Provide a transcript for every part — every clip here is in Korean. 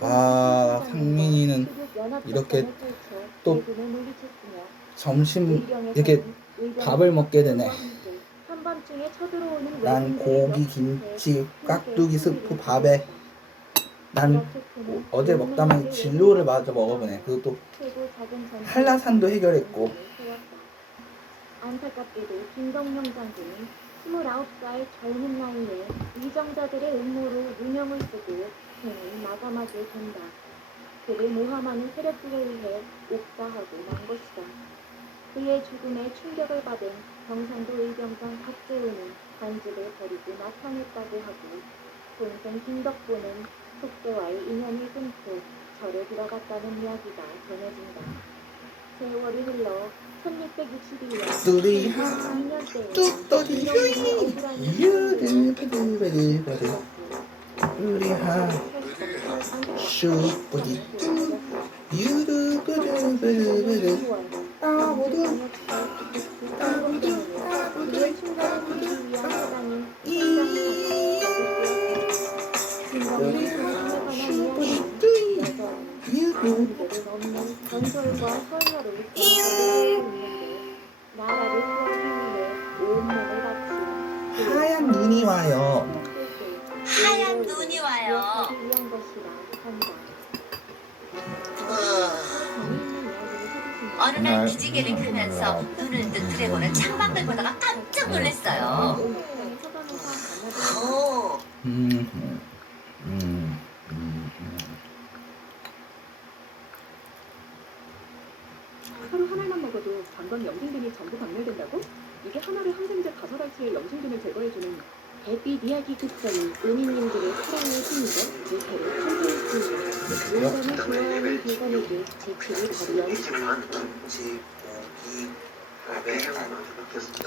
아, 상민이는 이렇게 또 점심 이렇게 밥을 먹게 되네. 난 고기, 김치, 깍두기 스프 밥에 난 어제 먹다만 진로를 마저 먹어보네. 그것도 한라산도 해결했고. 안타깝게도 김덕령 장군은 29살 젊은 나이에 위정자들의 음모로 누명을 쓰고 생을 마감하게 된다. 그를 모함하는 세력들에 의해 옥사하고 만 것이다. 그의 죽음에 충격을 받은 경상도 의병장 박재훈은 관직을 버리고 나타났다고 하고 동생 김덕보는 속세와의 인연을 끊고 절에 들어갔다는 이야기가 전해진다. 세월이 흘러 1661년 뚜리하 뚜뚜리 유르르르르르 뚜리하 슈뿌디 유르르르르르 따보두 따보두 따보두 전설과 설녀로 나라를 구하기 위해 온몸을 바친 하얀 눈이 와요. 하얀 눈이 와요. 위한 것이라 한다. 어느 날 기지개를 켜면서 눈을 뜬 드래곤은 창밖을 보다가 깜짝 놀랐어요. 오, 하루 한 알만 먹어도 방광 염증균이 전부 박멸된다고? 이게 하나를 항생제 가설할지의 염증균을 제거해주는 별빛 이야기 극장이 은희님들의 사랑을 힘입어 무패를 선보였습니다. 용감을 좋아하는 대관에게 지치를 발휘한 이지만 김치, 고기, 밥에 바뀌었습니다.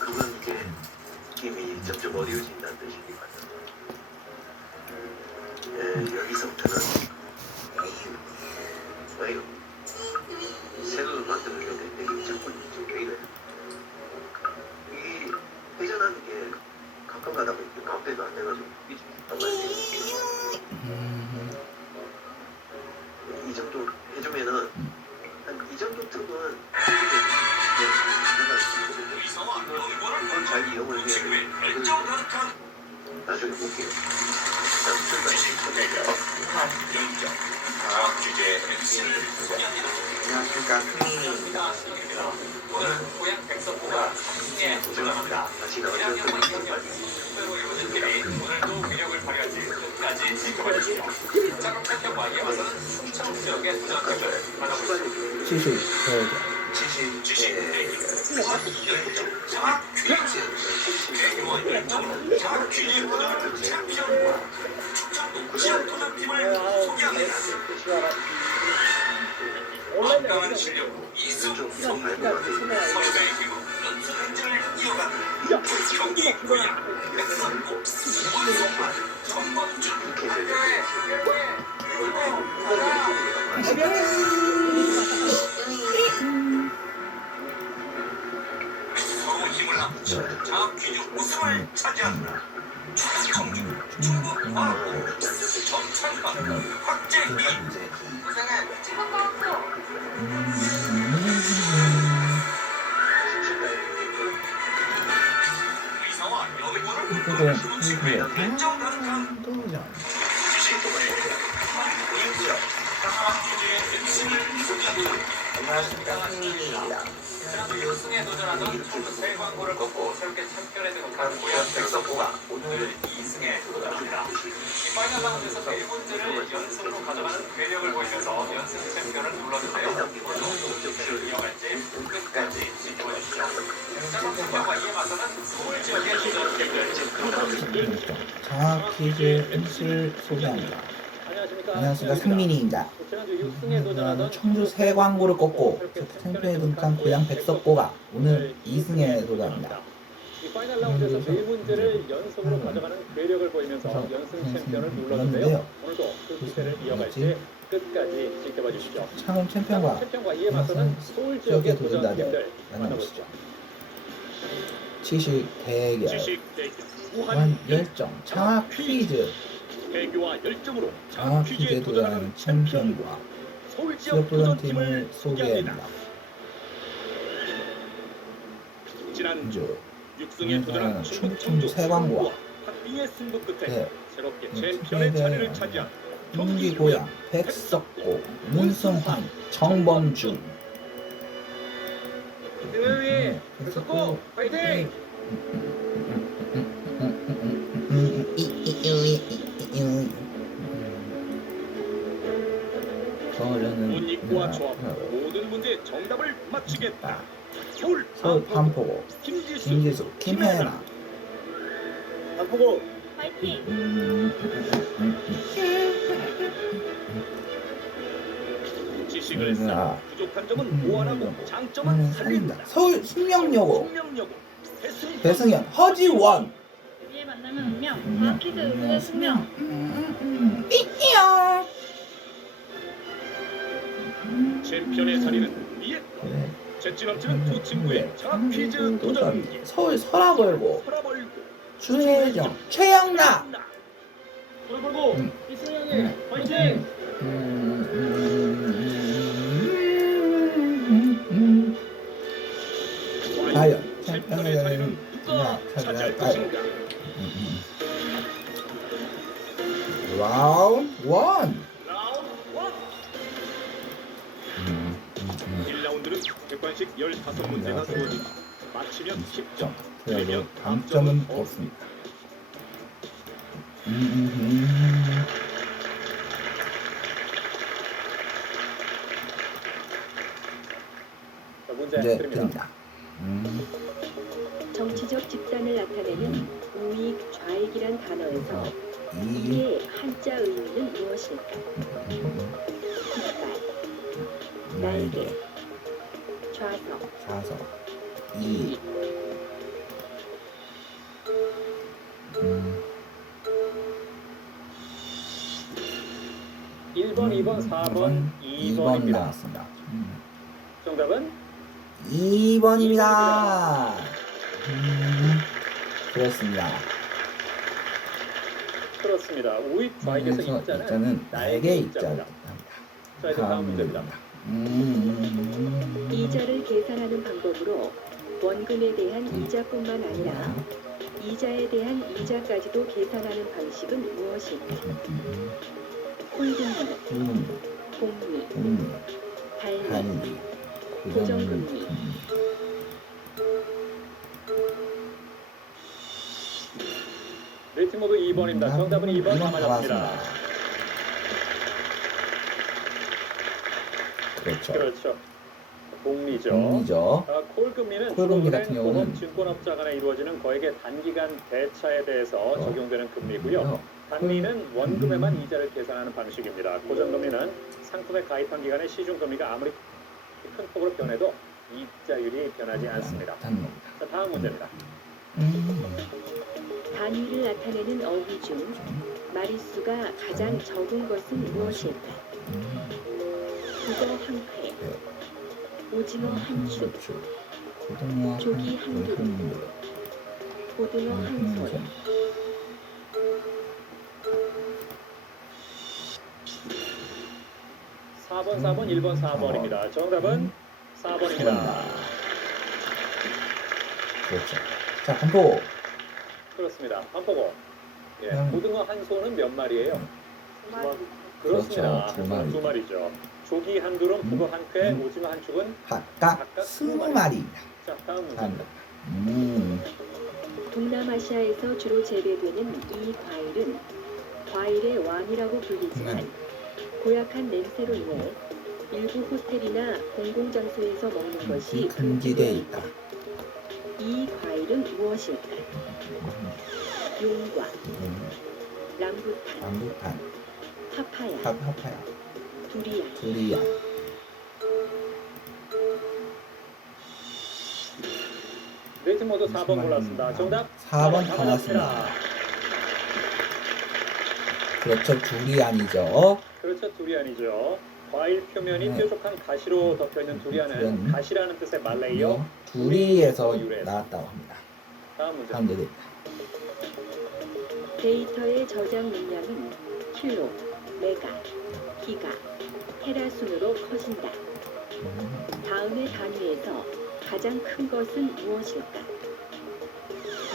그건 이게 느낌이 점점 어려워진다는 뜻이니까요. 여기서부터는 이거 새로운 만들어줘야 되는데 이 자꾸 왜 이래? 이 회전하는 게 가끔 가다 보니까 가운데도 안 돼가지고 이 정도 해주면은 한 이 정도 틈은 잘 이용을 해야 돼. 나중에 볼게요. 안녕하십니까, 흥민입니다. 오늘 고향 백석보가 이승에 도전합니다. 다시 나와주셔서 오늘도 위력을 발휘하지 끝까지 지켜봐주십시오. 자동 챔피언과 이에 맞서는 충청 지역의 도전 대결을 만나보겠습니다. 시시 지식 대기 장학 퀴즈 대규모 열정으로 장학 퀴즈에 도전하는 챔피언과 충청도 지역 도전팀을 소개합니다. 막강한 실력으로 이승 성공 서로의 기록 연습 행진을 이어가는 경기 고향 백석고 원성만 전범준 서로 힘을 합쳐 장학 퀴즈 우승을 차지합니다. 충청주 중국 화학고 정찬관 확재희 우승은 지금과 의사와 연구를 그거 친구의 인정가능한 도전. 안녕하십니까, 흥민입니다. 지난주 유승에 도전하던 청주 세 광고를 꺾고 새롭게 챔피언에 등극한 고향 백석고가 오늘 2승에 도전합니다. 이 파이널 라운드에서 네 문제를 연승으로 가져가는 괴력을 보이면서 연승 챔피언을 눌렀는데요. 오늘도 이어갈지 끝까지 지켜봐 주시죠. 짱구 챔피언과 이에 맞서는 서울 지역의 도전 대결. 장학 퀴즈 MC를 소개합니다. 안녕하십니까, 상민이입니다. 나는 청주 새 광고를 꺾고 챔피언에 등극한 고향 백석고가 오늘 2승에 도전합니다. 이 파이널 라운드에서 네 문제를 연속으로 가져가는 괴력을 보이면서 연승 챔피언을 눌렀는데요. 오늘도 그 기세를 이어갈지 끝까지 지켜봐 주시죠. 창원 챔피언과 이에 맞서는 서울 지역의 지역의 도전자들 도전팀들 만나보시죠. 만나보시죠. 지식 대결, 무한 열정, 장학 퀴즈, 애교와 열정으로 장학 퀴즈에 도전하는 챔피언과 서울 지역 지역 도전팀을 도전팀을 소개합니다. 소개합니다. 지난주 주 6승에 도전한 충북 충북 세광고와 박빙의 승부 끝에 네. 새롭게 챔피언의 챔피언의 자리를 차지한 경기 고향 백석고 문성환 정범준 네, 백석고 파이팅! 문익과 조합 모든 문제의 정답을 맞히겠다. 서울 서울 반포고 김지수 김혜나 반포고 파이팅! 지식을 쌓아 부족한 점은 보완하고 장점은 살린다. 서울 숙명여고 숙명여고 배승현 허지원 우리의 만남은 운명. 과학 퀴즈 의무의 숙명. 삐삐요 챔피언의 자리는 이에 재치 넘치는 두 친구의 장학 퀴즈 도전기. 서울 설화벌고 돌아버리고 주혜정 최영나 돌아버리고 이승현의 파이팅! 과연 챔피언의 자리는 누가 차지할 것인가? 라운드 원 라운드 1. 1라운드는 객관식 15문제가 주어진다. 맞히면 10점, 틀리면 감점은 없습니다. 문제 이제 드립니다. 드립니다. 정치적 집단을 나타내는 우익, 좌익이란 단어에서 이 이의 한자 의미는 무엇일까? 깃발, 날개 좌석, 사서 이 1번, 2번, 4번, 2번 2번입니다. 나왔습니다. 정답은 2번입니다. 그렇습니다. 그렇습니다. 우익 좌익에서 그래서 입자는 입자는 날개 입자입니다. 자, 이제 다음 문제입니다. 이자를 계산하는 방법으로 원금에 대한 이자뿐만 아니라 이자에 대한 이자까지도 계산하는 방식은 무엇일까? 홀금리, 공리, 달리, 한리 고정금리. 네 팀 모두 2번입니다. 정답은 2번 다 맞았습니다. 그렇죠. 그렇죠. 공리죠. 공리죠. 콜금리는 콜금리 주로 같은 은행, 경우는 공업, 증권업자 간에 이루어지는 거액의 단기간 대차에 대해서 적용되는 금리고요. 단리는 원금에만 이자를 계산하는 방식입니다. 고정금리는 상품에 가입한 기간의 시중금리가 아무리 큰 폭으로 변해도 이자율이 변하지 않습니다. 단입니다. 자, 다음 문제입니다. 단위를 나타내는 어휘 중 마리수가 가장 적은 것은 무엇일까? 국어 한 회, 오징어 한 축, 고등어 조기 한 그릇, 고등어 한 손. 번 4번, 1번, 4번입니다. 정답은 4번입니다. 그렇죠. 자, 반포. 그렇습니다. 한포고. 예, 음. 고등어 한 손은 몇 마리예요? 그렇습니다. 그렇죠. 두 마리. 두 마리죠. 조기 한 두름, 북어 한 쾌, 음. 오징어 한 축은 각각 20마리입니다. 자, 다음 문제입니다. 동남아시아에서 주로 재배되는 이 과일은 과일의 왕이라고 불리지만 고약한 냄새로 인해 일부 호텔이나 공공장소에서 먹는 것이 금지되어 있다. 이 과일은 무엇일까? 용과, 람부탄, rambutan, 파파야, 파파야, 두리안. durian. 네 팀 모두 4번 골랐습니다. 정답 4번 다 맞습니다. 그렇죠. 두리안이죠. 그렇죠. 두리안이죠. 과일 표면이 네. 뾰족한 가시로 덮여있는 두리안은 두리안. 가시라는 뜻의 말레이어. 두리에서 나왔다고 합니다. 다음 문제. 다음 문제입니다. 데이터의 저장 용량은 킬로, 메가, 기가, 테라 순으로 커진다. 다음의 단위에서 가장 큰 것은 무엇일까?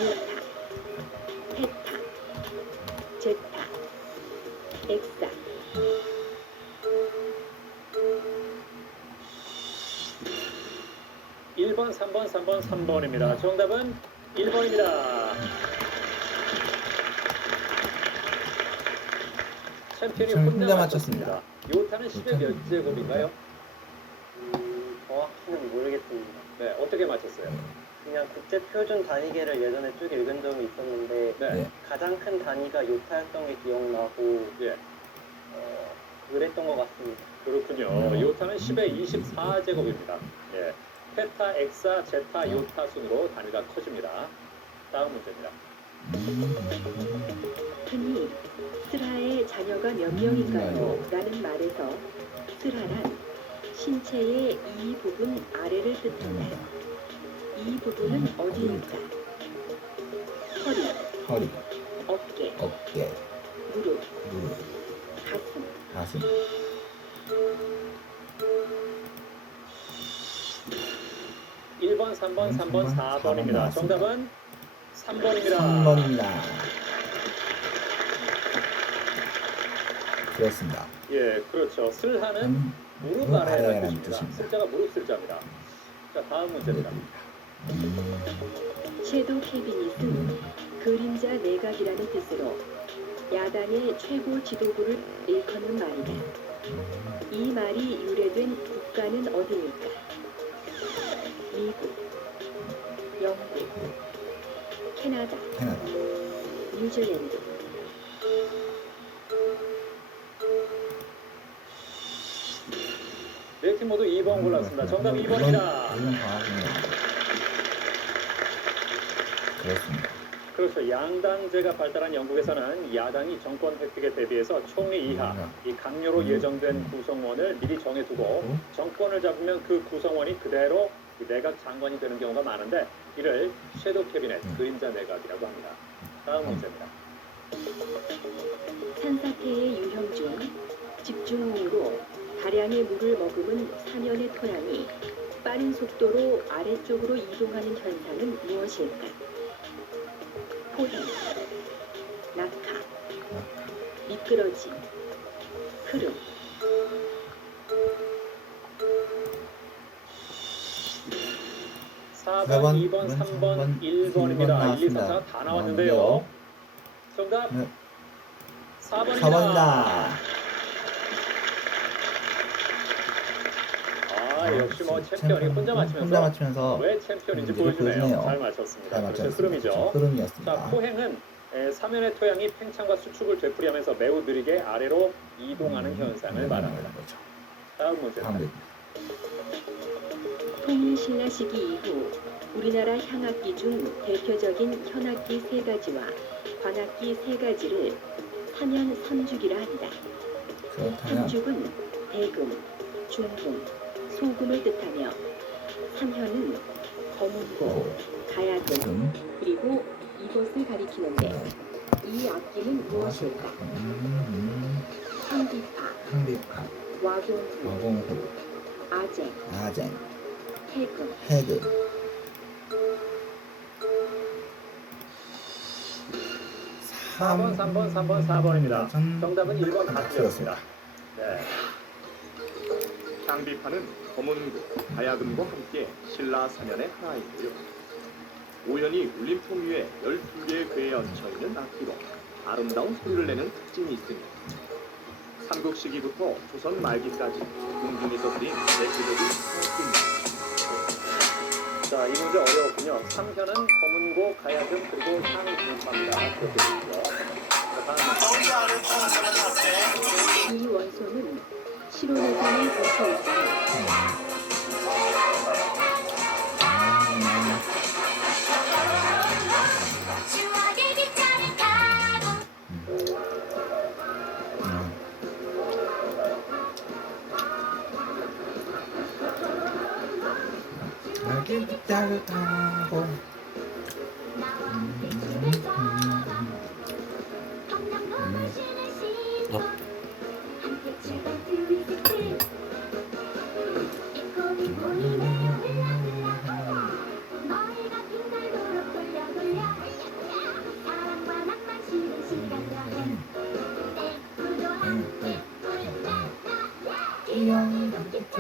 요타, 테타, 제타, 엑사. 일 번, 3번, 3번, 3번입니다. 정답은 1번입니다. 챔피언이 혼자 맞췄습니다. 요타는 10의 몇 제곱인가요? 정확히는 모르겠습니다. 네, 어떻게 맞췄어요? 그냥 국제 표준 단위계를 예전에 쭉 읽은 적이 있었는데 네, 네. 가장 큰 단위가 요타였던 게 기억나고 예, 그랬던 것 같습니다. 그렇군요. 요타는 10의 24제곱입니다. 예, 테타, 엑사, 제타, 요타 순으로 단위가 커집니다. 다음 문제입니다. 흔히 스라의 자녀가 몇 명인가요? 라는 말에서 스라란 신체의 이 부분 아래를 뜻한다. 이 부분은 어디일까? 허리, 허리, 어깨, 어깨, 무릎, 무릎, 가슴. 가슴. 1번, 3번, 3번, 4번입니다. 정답은 3번입니다. 3번입니다. 그렇습니다. 예, 그렇죠. 슬하는 무릎 아래라는 뜻입니다. 슬자가 무릎 슬자입니다. 자, 다음 문제입니다. 섀도우 캐비닛은 그림자 내각이라는 뜻으로 야당의 최고 지도부를 일컫는 말이다. 이 말이 유래된 국가는 어디일까? 미국, 영국, 캐나다, 캐나다. 뉴질랜드. 네 팀 모두 2번 골랐습니다. 정답 2번입니다. 이건 과학입니다. 그렇습니다. 그렇죠. 양당제가 발달한 영국에서는 야당이 정권 획득에 대비해서 총리 이하 이 강요로 예정된 구성원을 미리 정해두고 정권을 잡으면 그 구성원이 그대로 이 내각 장관이 되는 경우가 많은데 이를 섀도우 캐비넷, 그림자 내각이라고 합니다. 다음 문제입니다. 산사태의 유형 중 집중호우로 다량의 물을 머금은 사면의 토양이 빠른 속도로 아래쪽으로 이동하는 현상은 무엇일까? 포행, 낙하, 미끄러짐, 흐름. 번 4번, 2번, 3번, 1번 1번입니다. 1, 2, 3, 나왔습니다. 4가 다 나왔는데요. 정답 네. 4번입니다. 4번이다. 역시 뭐 챔피언이 혼자 혼자 맞추면서 맞추면서 왜 챔피언인지 문제를 보여주네요. 보여주네요. 잘 맞췄습니다. 잘 그렇죠. 맞췄습니다. 흐름이죠. 흐름이었습니다. 자, 포행은 사면의 토양이 팽창과 수축을 되풀이하면서 매우 느리게 아래로 이동하는 현상을 말합니다. 거죠. 다음 문제. 다음 문제. 통일신라 시기 이후 우리나라 향악기 중 대표적인 현악기 3가지와 관악기 3가지를 사면 삼죽이라 한다. 그렇다면 삼죽은 대금, 중금, 소금을 뜻하며 삼현은 검은고, 가야금, 지금 그리고 이것을 가리키는데 이 악기는 무엇일까? 황비파, 황비파, 와공후, 와공후, 아쟁, 아쟁, 해금. 해금. 4번, 3번, 3번, 4번입니다. 정답은 1번 가수였습니다. 네. 향비파는 검은고, 가야금과 함께 신라 사면의 하나이고요. 오연이 울림통 위에 12개의 궤에 얹혀있는 악기로 아름다운 소리를 내는 특징이 있습니다. 삼국 시기부터 조선 말기까지 궁중에서 드린 대표적인 악기입니다. 자, 이 문제 어려웠군요. 삼현은 검은고, 가야금, 그리고 향비파입니다. 그렇게 되고요. 자, 다음 문제. 이 원소는 실온에서는 묻혀 있으며 추억의 기차를 타고 여기 기차를 타고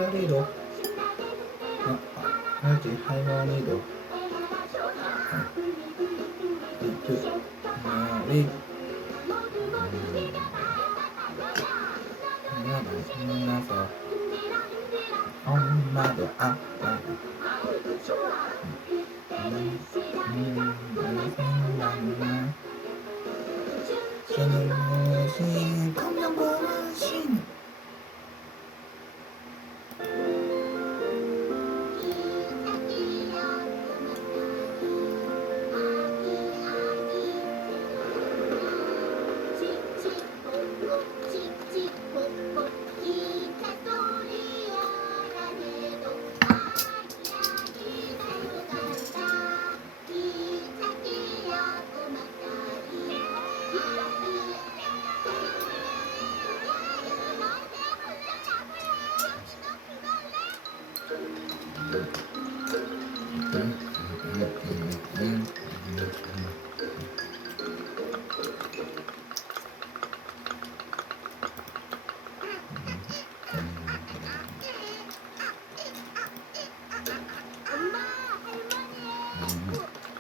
할리도 할지 할머니도 그 머리 나서 엄마도 아빠 생각나 신을 검정고는 신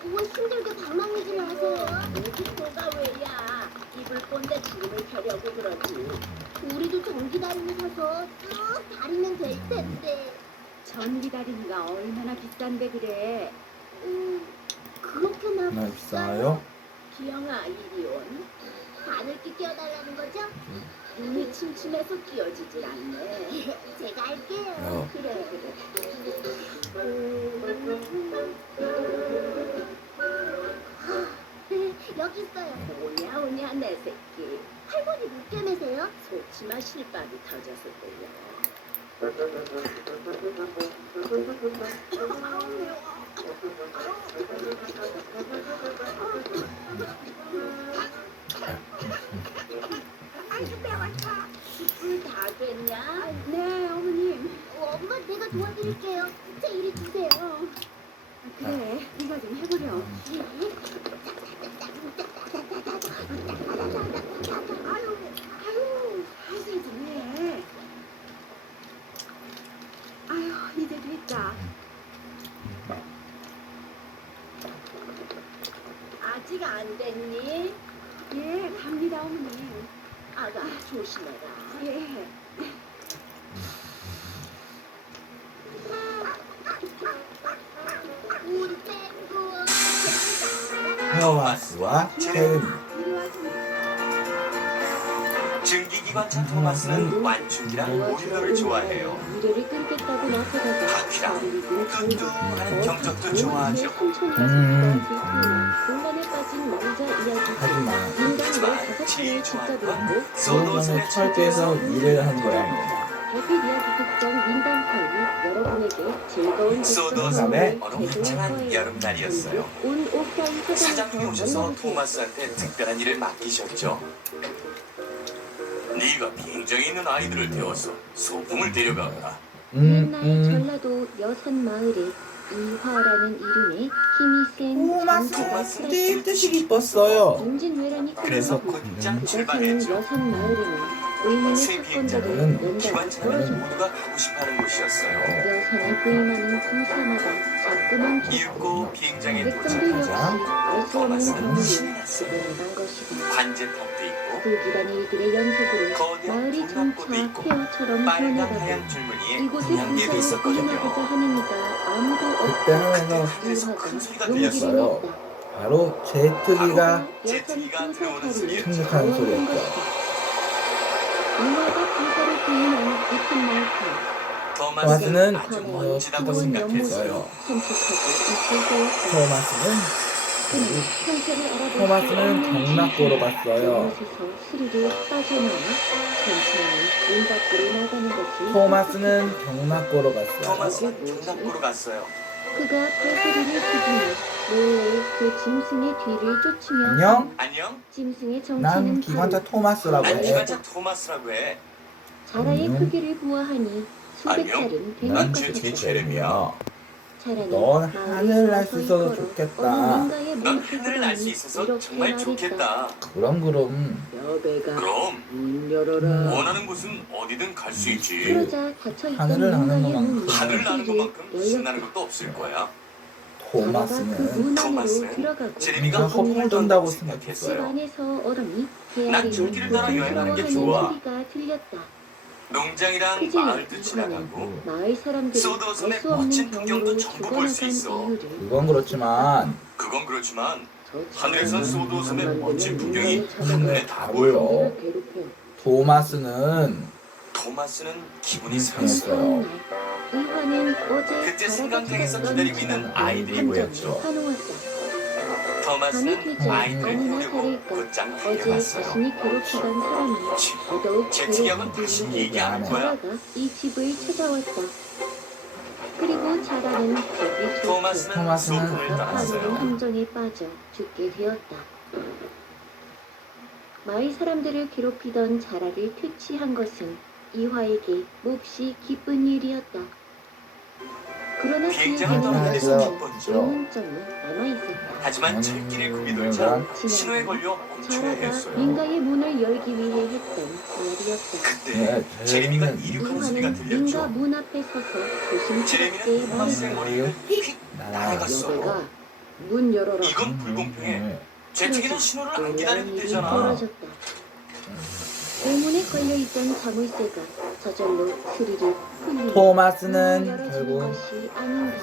뭐 힘들게 방망이질 하세요? 무슨 뭐가 왜야? 입을 꼰대 주름을 펴려고 그러지. 우리도 전기다리미 사서 쭉 다리면 될 텐데. 전기다리미가 얼마나 비싼데 그래. 그렇게나 얼마나 비싸요? 기영아, 이리 온. 바늘기 끼워달라는 거죠? 눈이 침침해서 끼워지질 않네. 제가 할게요. 그래. 여기 있어요. 오냐 오냐 내 새끼. 할머니 못 깨매세요? 속치마 실밥이 터졌을 거요. 아이고 배웠다. 불다 됐냐? 네, 어머님. 엄마 내가 도와드릴게요. 제 이리 주세요. 그래, 네가 좀 해보렴. 아유, 하실 좀 해. 아유, 이제 됐다. 아직 안 됐니? 예, 갑니다, 어머님. 아가 조심해라. 예. 우리 친구. 토마스와 태은이 증기기관차 토마스는 완충기랑 오일러를 좋아해요. 미래를 끊겠다고 나서다가 바퀴랑 뚱뚱한 경적도 좋아하죠. 공간에 빠진 왕자 이야기. 하지만 인간을 제일 다섯 좋아하는 번을 붙잡으려고 소동의 철도에서 일을 한 모양입니다. 별빛 이야기 극장 민담판이 여러분에게 즐거운 소도섬의 어느 화창한 여름날이었어요. 온 오프라인 사장님이 오셔서 만나보세요. 토마스한테 특별한 일을 맡기셨죠. 네가 비행장에 있는 아이들을 태워서 소풍을 데려가거라. 옛날 전라도 여산 마을에 이화라는 이름의 힘이 센 토마스가 장수가 제일 뜻이 기뻤어요. 임진왜란이 그래서 끝나고 곧장 여사는 출발했죠. 여산 마을에는 의문의 새 사건들이 비행장은 연달아 기관차라면 벌어집니다. 모두가 가고 싶어하는 곳이었어요. 여산에 부임하는 군사마다 자꾸만 이윽고 비행장에 백성들 역시 도착하자 알 수 없는 토마스는 분위기에 신이 났어요. 집어넣은 것이다. 관제탑도 있고 불길한 일들의 연속으로 거대한 마을이 종합고도 점차 있고 폐허처럼 빨간 변해가고 하얀 줄무늬에 이곳에 분향계도 군사를 부임하고자 있었거든요. 하는 이가 아무도 그때 하면서 하늘에서 큰 소리가 용기를 들렸어요. 냈다. 바로 제트기가 제트기가 들어오는 소리였죠. 생각하는 소리였죠. 문화가 불사를 부인한 이튿날 밤 토마스는 아주 멋지다고 뜨거운 생각했어요. 연못을 산책하고 있을 때였다. 토마스는 그는 형편을 알아볼 수 토마스는 없는 경락고로 중에 갔어요. 연못에서 스르르 빠져나와 천천히 문 밖으로 나가는 것이 토마스는 경락고로 갔어요. 토마스는 경락고로 갔어요. 그가 발소리를 듣으며 몰래 그 짐승의 뒤를 쫓으며 안녕? 안녕? 짐승의 난 정체는 기관차 바로 토마스라고 난 해. 기관차 토마스라고 해. 자라의 안녕. 크기를 보아하니 수백 안녕. 살은 된 난 것 제트기 같았다. 제레미야. 자라는 넌 마을을 하늘을 날 수 서서히 있어서 걸어 좋겠다. 어느 민가에 넌 몰입해 하늘을 날 수 보더니 있어서 이렇게 정말 말했다. 좋겠다. 그럼 여배가 그럼 문 열어라. 원하는 곳은 어디든 갈 수 있지. 그러자 닫혀있던 하늘을 나는 문간의 것만큼. 문이 하늘 나는 스스로 것만큼 신나는 것도 없을 거야. 자라가 그 토마스는 문 안으로 토마스는 들어가고 제레미가 진짜 허풍을 떤다고 집 생각했어요. 안에서 얼음이 난 헤아리는 줄기를 따라 여행하는 게 부끄러워하는 좋아. 소리가 들렸다. 농장이랑 그지? 마을도 지나가고 마을 사람들이 소도섬의 알 수 없는 멋진 풍경도 병으로 전부 볼 수 죽어나간 있어. 이유를 그건 그렇지만 그건 그렇지만 저 하늘에선 자라는 소도섬의 만드는 멋진 풍경이 인간을 찾아가 한눈에 다 보여. 보여. 자기를 괴롭혀. 토마스는 토마스는 기분이 상했어요. 상했어요. 이화는 어제 그때 자라가 승강장에서 찾았던 기다리고 있는 아이들이 함정에 보였죠. 환호했다. 토마스는 되자 아이들을 어느나 태우려고 다를까 곧장 어제 달려갔어요. 자신이 괴롭히던 사람이 더더욱 제 특이함은 다시 괴롭히는 얘기 안 할 거야. 자라가 이 집을 찾아왔다. 그리고 자라는 겁이 토마스는 토마스는 소풍을 아파하는 떠났어요. 함정에 빠져 죽게 되었다. 마을 사람들을 괴롭히던 자라를 퇴치한 것은 이화에게 몹시 기쁜 일이었다. 그러나 비행장을 그에게는 떠나는 데서 여전히 기뻤죠. 의문점이 남아있었다. 하지만 철길을 굽이 돌자 신호에 걸려 멈춰야 자라가 했어요. 민가의 문을 열기 위해 했던 말이었다. 그때 제레미가 이륙하는 소리가 이화는 민가 들렸죠. 문 앞에 서서 제레미는 조심스럽게 토마스의 말했다. 머리를 휙 날아갔어. 날아갔어. 여배가 문 열어라. 이건 불공평해. 제트기는 신호를 안 기다려도 일이 되잖아. 벌어졌다. 대문에 걸려있던 자물쇠가 저절로 스르르 풀리며 토마스는 열어지는 결국 것이 아닌가.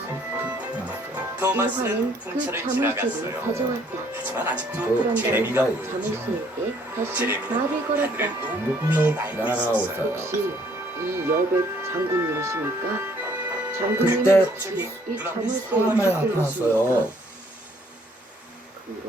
토마스는 이화는 그 풍차를 자물쇠를 지나갔어요. 가져왔다. 하지만 아직도 그 제레미가 제레미가 자물쇠에게 다시 제레미는 말을 걸었다. 하늘을 높이 높이 높이 날고 날아가고 있었어요. 있어요. 혹시 이 여백 장군님이십니까? 장군님이 그때 갑자기 이 눈앞에 사람이 나타났어요.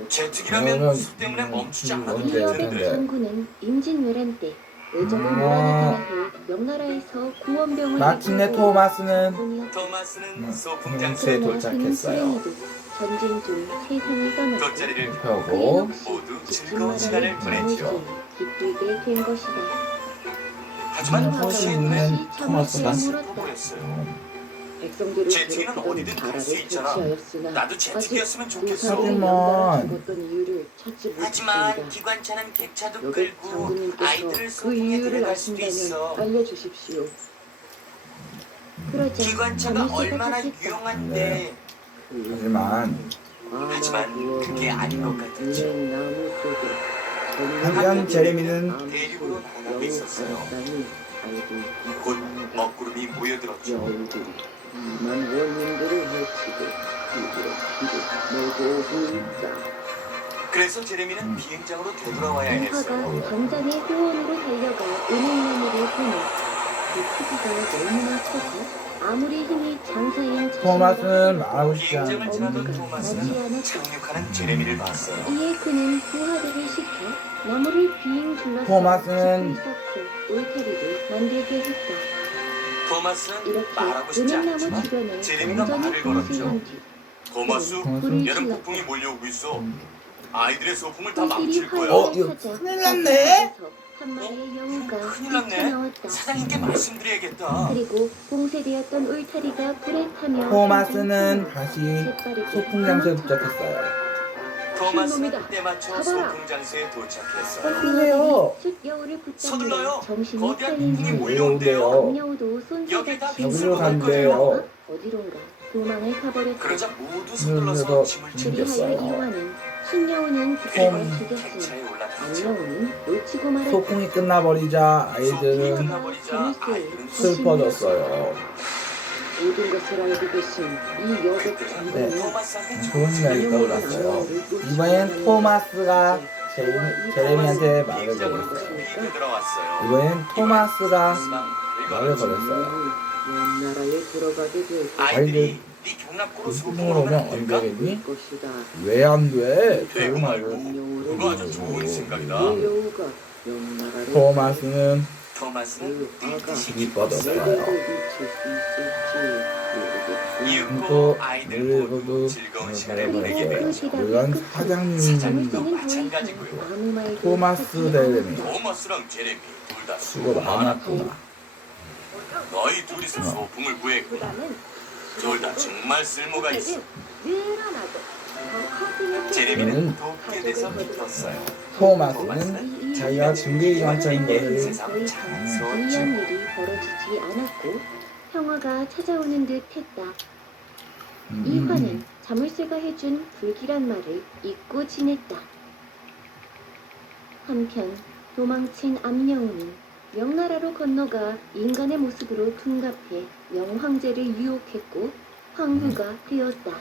제트기라면 수 때문에 멈추지 않아도 될 이여백 텐데. 장군은 임진왜란 때 의적을 아. 몰아내기 위해 명나라에서 구원병을 마침내 이끌고 토마스는 뿐이었다. 토마스는 음, 소풍 그냥 장소에 제 그러나 도착했어요. 그는 불행히도 전쟁 중 세상을 떠났고 돗자리를 그 펴고 역시 모두 지친 즐거운 시간을 나라의 보냈죠. 자물쇠에 깃들게 된 것이다. 하지만 이화가 토마스의 있는 눈엔 토마스가 슬퍼 보였어요. 백성들을 제트기는 괴롭히던 어디든 갈 수 자라를 있잖아. 퇴치하였으나 나도 제트기였으면 좋겠어. 하지만- 연달아 죽었던 이유를 찾지 하지만 못했습니다. 기관차는 객차도 여백 끌고 장군님께서 아이들을 그 소풍에 이유를 데려갈 수도 아신다면 있어. 알려주십시오. 그러자 기관차가 자물쇠가 얼마나 도착했다. 유용한데. 하지만 하지만 그게 아닌 것 같았죠. 한편 제레미는 대륙으로 날아가고 있었어요. 곧 먹구름이 모여들었죠. 여우들이 이만 원인들을 해치고 일부러 피를 내고 있다. 그래서 제레미는 비행장으로 되돌아와야 이화가 했어요. 당장의 호원으로 달려가 은행나무를 보내 그 크기가 너무나 커서 아무리 힘이 장사인 토마스는 말하고 싶지 비행장을 않은 지나던 나지 토마스는 않았다. 착륙하는 제레미를 봤어요. 이에 그는 부하들을 시켜 나무를 빙 둘러서 토마스는 짚을 쌓고 울타리를 만들게 했다. 토마스는 이렇게 말하고 싶지 은행나무 않지만 주변에 제레미가 완전히 말을 걸었죠. 봉쇄한 뒤 토마스, 불을 여름 질렀다. 폭풍이 몰려오고 있어. 아이들의 소풍을 다 불길이 망칠 거야. 화해를 찾아 큰일 났네? 한 마리의 여우가 큰일 났네. 뛰쳐나왔다. 사장님께 말씀드려야겠다. 그리고 봉쇄되었던 울타리가 불에 타며 토마스는 다시 재빠르게 소풍 장소에 도착했어요. 토마스는 신놈이다. 때 맞춰 잡아라. 소풍 장소에 도착했어요. 그래요. 숫여우를 서둘러요. 붙잡느라 정신이 거대한 팔린 폭풍이 중 몰려온대요. 악녀우도 여기 다 손살같이 빙수로 갈 몰려가 거예요. 어디론가 도망을 가버렸다. 그러자 모두 그래서 서둘러서 짐을 그리하여 챙겼어요. 이화는 순여우는 그들과 톰. 죽였으나 객차에 올라탔죠. 악녀우는 놓치고 말았다. 소풍이 끝나버리자 소풍이 아이들은 끝나버리자 아이들은 슬퍼졌어요. 모든 것을 알고 계신 이 여백 네. 장군이 토마스한테 좋은 이야기 떠올랐어요. 이번엔 토마스가 제레미한테 말을 걸었어요. 들어왔어요. 이번엔 토마스가 말을 걸었어요. 명나라에 들어가게 될 아이들이 네 경락고로 소풍을 소풍을 오면 오면 안 될까? 되겠니? 것이다. 왜 안 돼? 되고 좋은 말고 말을. 그거 아주 좋은 생각이다. 이 여우가 명나라를 토마스는 토마스는 뜻이 기뻐졌어요. 이윽고 또 아이들 모두 모두 즐거운 시간을 그리고 보내게 그 되었죠. 대답이 물론 끝이 사장님도 사장님도 자물쇠는 마찬가지고요. 더 이상 아무 말도 토마스 하지 제레미. 않았다. 토마스랑 제레미 둘 다 수고 수고 많았고 많았구나. 너희 둘이서 소풍을 구했구나. 둘 다 정말 쓸모가 있어. 늘어나고 제레미는 돕게 돼서 기뻤어요. 토마스는 자기가 준비 완전인 것을 더 이상 중요한 일이 벌어지지 않았고 평화가 찾아오는 듯했다. 이화는 자물쇠가 해준 불길한 말을 잊고 지냈다. 한편 도망친 암영우는 명나라로 건너가 인간의 모습으로 둔갑해 명황제를 유혹했고 황후가 되었다.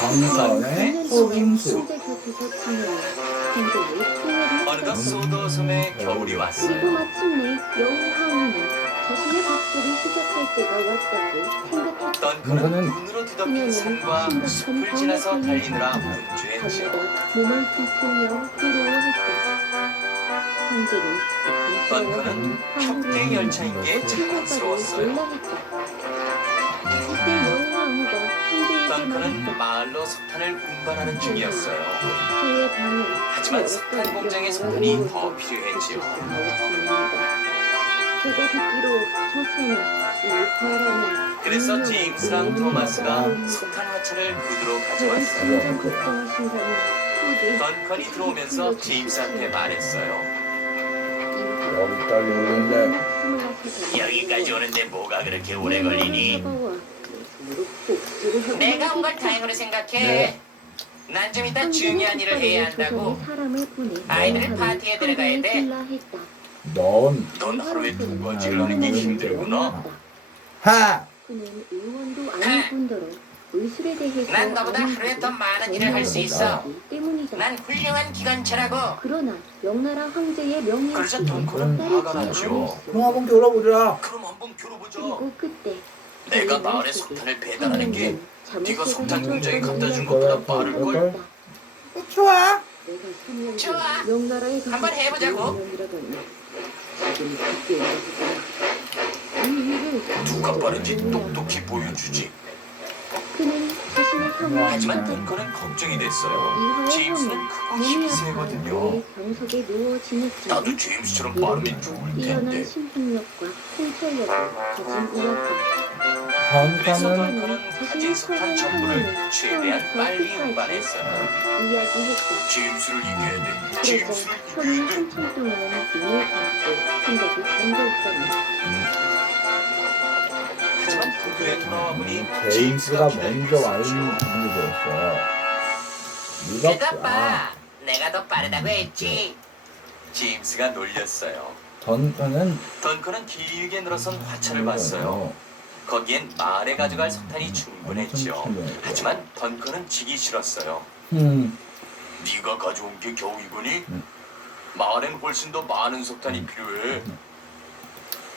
전선의 속임수. 황제 곁에서 지내며 황제의 통일을 어느덧 소도섬에 겨울이 그리고 왔어요. 마침내 여우 황후는 자신의 복수를 시작할 때가 왔다고 생각했다. 던크는 눈으로 뒤덮인 산과 숲을 지나서 달리느라 분주했죠. 밤마다 몸을 불태우며 괴로워했다. 황제는 던크는 협대 열차인 게 자랑스러웠어요. 이때 여우 황후가 황제에게 던크는 말했다. 마을로 석탄을 운반하는 중이었어요. 저의 방은 하지만 석탄 공장의 석탄이 더 필요했지요. 제가 듣기로 조선은 이 바람을 그래서 제임스랑 토마스가 석탄 화차를 구두로 제가 가져왔어요. 진짜 걱정하신다면 부디 던컨이 들어오면서 제임스한테 말했어요. 여기까지 오는데 여기까지 오는데 뭐가 그렇게 오래 걸리니? 내가 온 걸 다행으로 생각해. 네. 난 좀 이따 중요한 일을 해야 한다고. 아이들을 파티에 데려가야 돼. 넌 하루에 2가지를 하는 게 힘들구나. 하! 그는 의원도 아닐 뿐더러 의술에 대해서 난 너보다 아는 하루에 것이 더 많은 일을 할 수 있어. 때문이다. 난 훌륭한 기관차라고. 그러나 명나라 황제의 명예 그러자 없이는 덩컨은 화가 따르지 났죠. 않았어. 그럼 한번 겨뤄보자. 그럼 한번 겨뤄보자. 그리고 그때 내가 마을에 석탄을 배달하는 게 네가 석탄 공장에 갖다 준 것보다 빠를걸? 좋아. 좋아. 명나라의 한번 해보자고. 누가 빠른지 똑똑히 보여주지. 그는 자신의 형을 하지만 덩컨은 걱정이 됐어요. 제임스는 크고 힘이 세거든요. 병석에 누워 지냈지. 나도 제임스처럼 빠르면 좋을 뛰어난 텐데. 심통력과 통찰력을 가진 이였다. 그래서 던컨은 덩컨은 가진 석탄 전부를 최대한 빨리 운반했어요. 이야기했다. 제임스를 이겨야 돼. 그러자 제임스를 형이 이겨야 돼. 한참 동안 눈을 감고 생각이 잠겨있더니 하지만 부두에 돌아와 보니 제임스가 먼저 와는 분이 되었어. 대답봐. 내가 더 빠르다고 했지. 제임스가 놀렸어요. 던컨은 덩컨은 길게 늘어선 화차를 봤어요. 거기엔 마을에 가져갈 석탄이 충분했죠. 하지만 던컨은 지기 싫었어요. 네가 가져온 게 겨우 이거니? 마을엔 훨씬 더 많은 석탄이 필요해.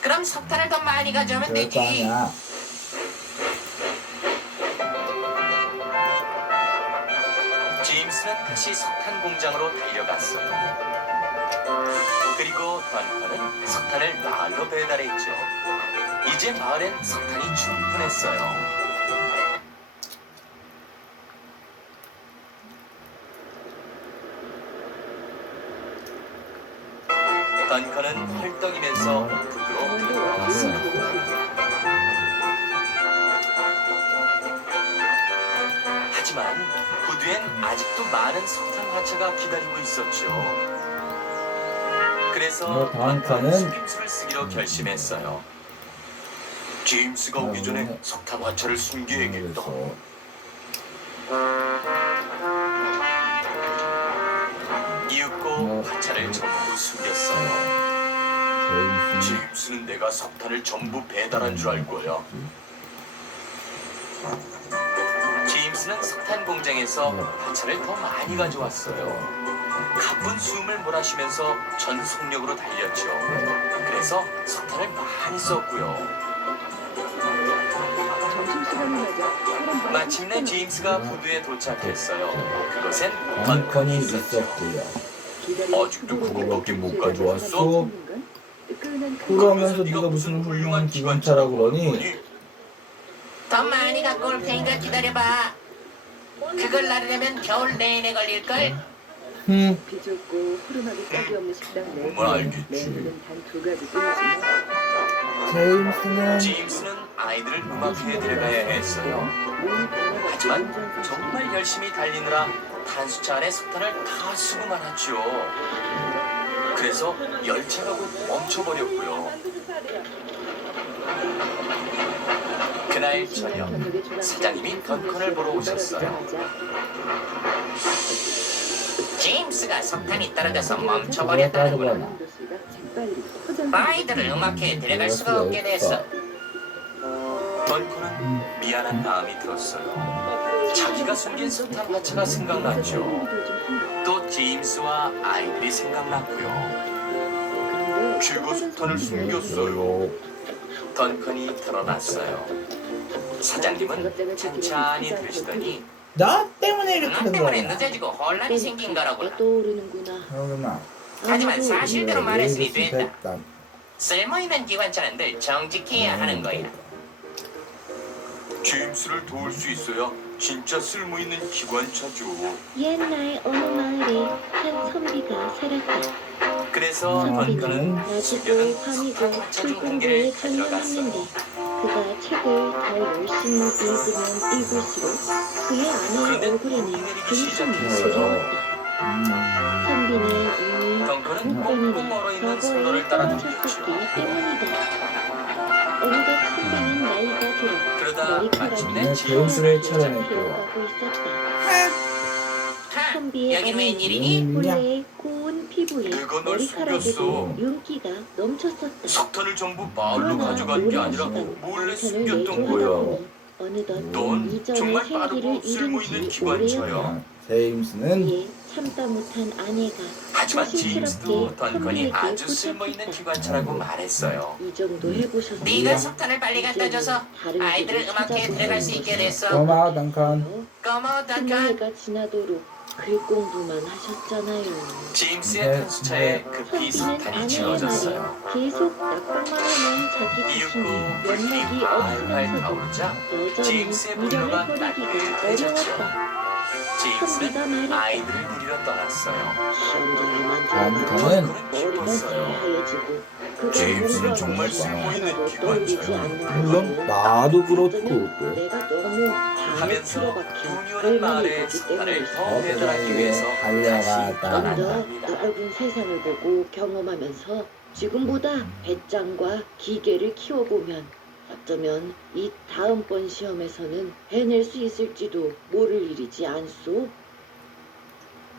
그럼 석탄을 더 많이 가져오면 그럴 거 되지. 아니야. 제임스는 다시 석탄 공장으로 달려갔어요. 그리고 던컨은 석탄을 마을로 배달했죠. 이제 마을엔 석탄이 충분했어요. 던컨은 헐떡이면서 부두로 돌아왔어요. 하지만 부두엔 아직도 많은 석탄 화차가 기다리고 있었죠. 그래서 던컨은 던컨은 속임수를 쓰기로 결심했어요. 제임스가 오기 전에 석탄 화차를 숨겨야겠다. 이윽고 화차를 전부 숨겼어요. 제임스는 내가 석탄을 전부 배달한 줄 알 거야. 제임스는 석탄 공장에서 화차를 더 많이 가져왔어요. 가쁜 숨을 몰아쉬면서 전속력으로 달렸죠. 그래서 석탄을 많이 썼고요. 마침내 제임스가 부두에 도착했어요. 그것엔 던컨이 있었고요. 아직도 그것밖에 못 가져왔어? 그러면서 네가 무슨 훌륭한 기관차라고 그러니? 더 많이 갖고 올 테니까 기다려봐. 그걸 나르려면 겨울 내내 걸릴걸? 비좁고 흐름하기 짝이 없는 식당 내 뭘 알겠지. 메뉴는 단 2가지 뿐이지만 제임스는 제임스는 아이들을 음악회에 데려가야 했어요. 몸이 변해가 하지만 정말 열심히 달리느라 탄수차 안에 석탄을 다 쓰고만 하죠. 그래서 열차가 곧 멈춰버렸고요. 그날 저녁 사장님이 던컨을 보러 오셨어요. 제임스가 석탄이 떨어져서 멈춰버렸다는구나. 아이들을 음악회에 데려갈 수가 없게 됐어. 던컨은 미안한 마음이 들었어요. 자기가 숨긴 석탄 화차가 생각났죠. 또 제임스와 아이들이 생각났고요. 제가 석탄을 숨겼어요. 던컨이 드러났어요. 사장님은 찬찬히 들으시더니 나 때문에 이렇게 너 된 때문에 거야. 늦어지고 혼란이 생긴 거라구나. 떠오르는구나. 그러구나. 하지만 사실대로 말했으니 된다. 됐다. 쓸모있는 기관차는 늘 정직해야 하는 거야. 제임스를 도울 수 있어야 진짜 쓸모있는 기관차죠. 옛날 어느 마을에 한 선비가 살았다. 그래서 선비는 던컨은 낮이고 숨겨둔 밤이고 석탄 화차 중 한 개를 불공부에 가져러 전념했는데 갔어요. 그가 책을 더 열심히 읽으면 읽을수록 그의 아내의 그런데 얼굴에는 눈이 내리기 근심이 시작했어요. 그리웠다. 선비는 이미 덩컨은 꽁꽁 답변이나 얼어 있는 과거에 선로를 따라 떨어졌었기 다녔죠. 때문이다. 어느덧 선비는 나이가 들어 그러다 머리카락이 마침내 제임스를 찾아냈고. 피어가고 있었다. 하, 선비의 여긴 아내는 웬일이니? 본래의 고운 피부에 내가 널 머리카락에도 속였어. 윤기가 넘쳤었다. 석탄을 전부 마을로 그러나 가져간 게 오랜 아니라 시간 몰래 남편을 숨겼던 내조하다 거야. 보니 어느덧 넌 이전의 정말 생기를 빠르고 잃은 쓸모있는 지 기관차야. 오래였다. 제임스는 이에 참다 못한 아내가 하지만 제임스도 조심스럽게 던컨이 선비에게 아주 쓸모있는 부탁했다. 기관차라고 말했어요. 이 정도 해보셨어요? 네가 석탄을 빨리 갖다 줘서 다른 아이들을 길을 음악회에 찾아보는 데려갈 수 있게 것이다. 됐어. 고마워 던컨. 고마워 던컨. 승리가 지나도록 글 공부만 하셨잖아요. 제임스의 네, 탄수차에 급히 선비는 석탄이 아내의 채워졌어요. 말에 계속 낙방만 하는 자기 자신이 이윽고 불빛 면목이 발발 없으면서도 타오르자 여전히 제임스의 분노가 미련을 버리기가 따뜻해졌죠. 어려웠다. 제임스는 선비가 말했다. 아이들을 데리러 떠났어요. 시험장님한테 다음부터는 머리가 기뻤어요. 새하얘지고 제임스는 정말 쓸모있는 떨리지 기관차야. 않는 물론 거거든. 나도 그렇고. 내가 너무 감에 하면서 틀어박힌 풍요는 마을에 할머니이기 석탄을 더 때문이다. 배달하기 위해서 달려가다. 좀 더 떠납니다. 넓은 세상을 보고 경험하면서 지금보다 배짱과 기계를 키워보면 어쩌면 이 다음번 시험에서는 해낼 수 있을지도 모를 일이지 않소?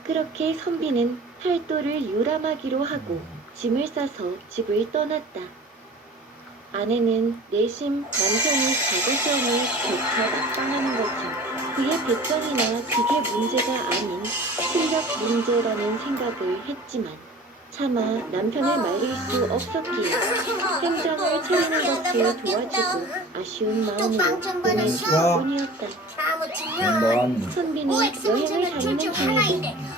그렇게 선비는 팔도를 유람하기로 하고 짐을 싸서 집을 떠났다. 아내는 내심 남편이 자고 시험을 재차 낙방하는 것은 그의 배짱이나 기계 문제가 아닌 실력 문제라는 생각을 했지만 차마 남편을 말릴 수 없었기에 행장을 차리는 것을 도와주고 아쉬운 마음으로 보낸 뿐이었다. 넌 선비는 여행을 다니는 중에도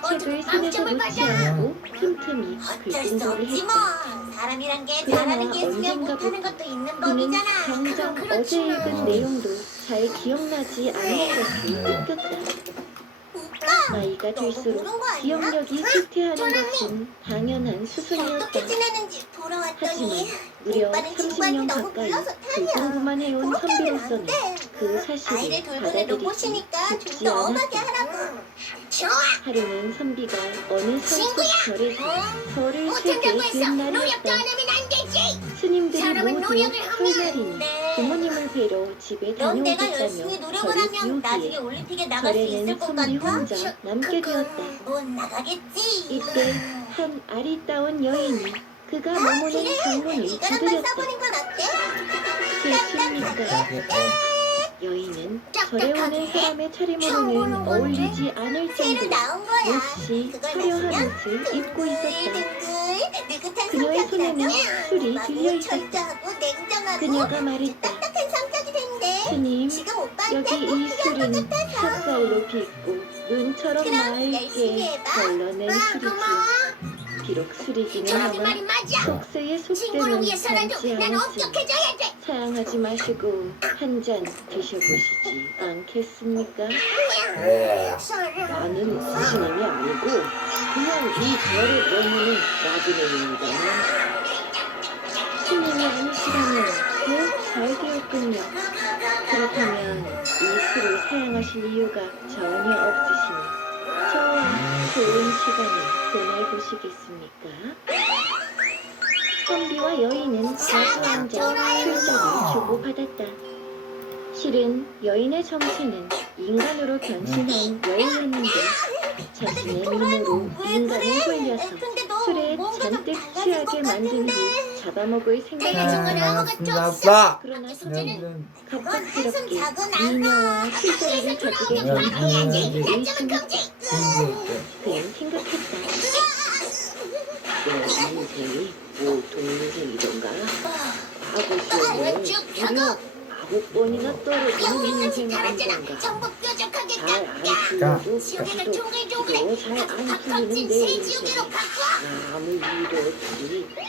책을 손에서 놓지 않고 틈틈이 글공부를 했다. 사람이란 게 그러나 잘하는 게 있으면 언젠가부터 못하는 것도 있는 그는 법이잖아. 당장 어제 읽은 내용도 잘 기억나지 않는 것을 느꼈다. 나이가 들수록 기억력이 쇠퇴하는 것은 당연한 수순이었다. 어떻게 지내는지 하지만 돌아왔더니 무려 오빠는 30년 중반이 너무 가까이 불러서 글공부만 해온 그렇게 하면 안 선비로서는 돼. 그 사실을 아이를 돌보는 받아들이기 로봇이니까 좀 쉽지 더 엄하게 않았다. 하라고. 좋아. 하루는 선비가 어느 산속 절에서 절을 세게 못한다고 했어. 든 노력도 날이었다. 안 하면 안 되지. 스님들이 사람은 모두 노력을 하면 설날이니 돼. 부모님을 뵈러 집에 넌 내가 열심히 다녀오겠다며 노력을 절을 하면 나중에 비우기에 올림픽에 나갈 수 절에는 있을 것 선비 같아? 혼자 남게 되었다. 못 나가겠지. 이때 한 아리따운 여인이 그가 머무는 그래. 방문을 이걸 한번 두드렸다. 써보는 건 어때? 계십니까? 여인은 절에 오는 사람의 차림으로는 어울리지 않을 새로 정도로 나온 거야. 몹시 그걸 화려한 마시면 옷을 입고 있었다. 느긋한 그녀의 성격이 손에는 나면 술이 마구 들려 있었다. 철저하고 냉정하고 그녀가 말했다. 딱딱한 성격이 된대. 스님, 지금 오빠한테 여기 이 꼭 필요한 술은 것 같아서. 햇살로 빛고 눈처럼 그럼 열심히 맑게 해봐. 걸러낸 술이지요. 비록 술이기는 저 하나 말이 맞아. 속세의 친구를 속되는 위해서라도 참지 난 않았으니 엄격해져야 돼. 사양하지 마시고 한 잔 드셔보시지 않겠습니까? 나는 스님이 아니고 그냥 이 절에 머무는 나그네입니다만 스님이 아니시라면 잘 되었군요. 그렇다면 이 술을 사용하실 이유가 전혀 없으시니 저와 좋은 시간을 보내보시겠습니까? 선비와 여인은 다시 앉아 술잔을 주고받았다. 실은 여인의 정체는 인간으로 변신한 여우였는데 자신의 미모로 인간을 홀려서 술에 잔뜩 취하게 만든 후 잡아먹을 생각이었다. 나왔어. 그러나 여러분, 소재는 갑작스럽게 미녀와 술자리를 가지게 된 여러분, 의심이 공부했대. 그냥 생각했다. 내 인생이 보통 인생이던가? 바보 시험을 무려 9번이나 떨어지는 인생을 한 건가? 잘안 풀려도 기도 잘안 풀리는 내 인생. 아무 일도 없이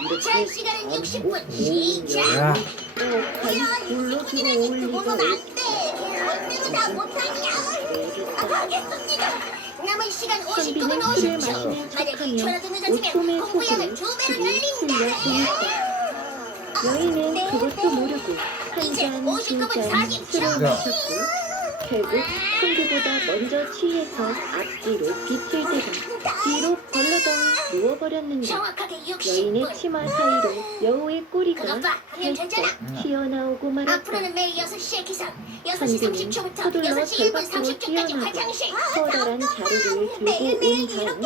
이렇게 젊고 좋은 야. 여인이 불러 들어올 리가 없어. 선비는 술을 마시는 척하며 오tom의 속으로 술을 흘려 보냈다. 여인은 그것도 모르고 한 잔, 두 잔 술을 마셨고 결국 선비보다 먼저 취해서 앞뒤로 빛을 대다 뒤로 벌러덩 누워버렸는데 여인의 치마 사이로 여우의 꼬리가 살짝 튀어나오고 말았다. 앞으로는 매일 6시에 기상. 6시 선비는 30초부터 서둘러 6시 1분 절박으로 30초까지 뛰어나고 화장실. 커다란 자루를 들고 온 다음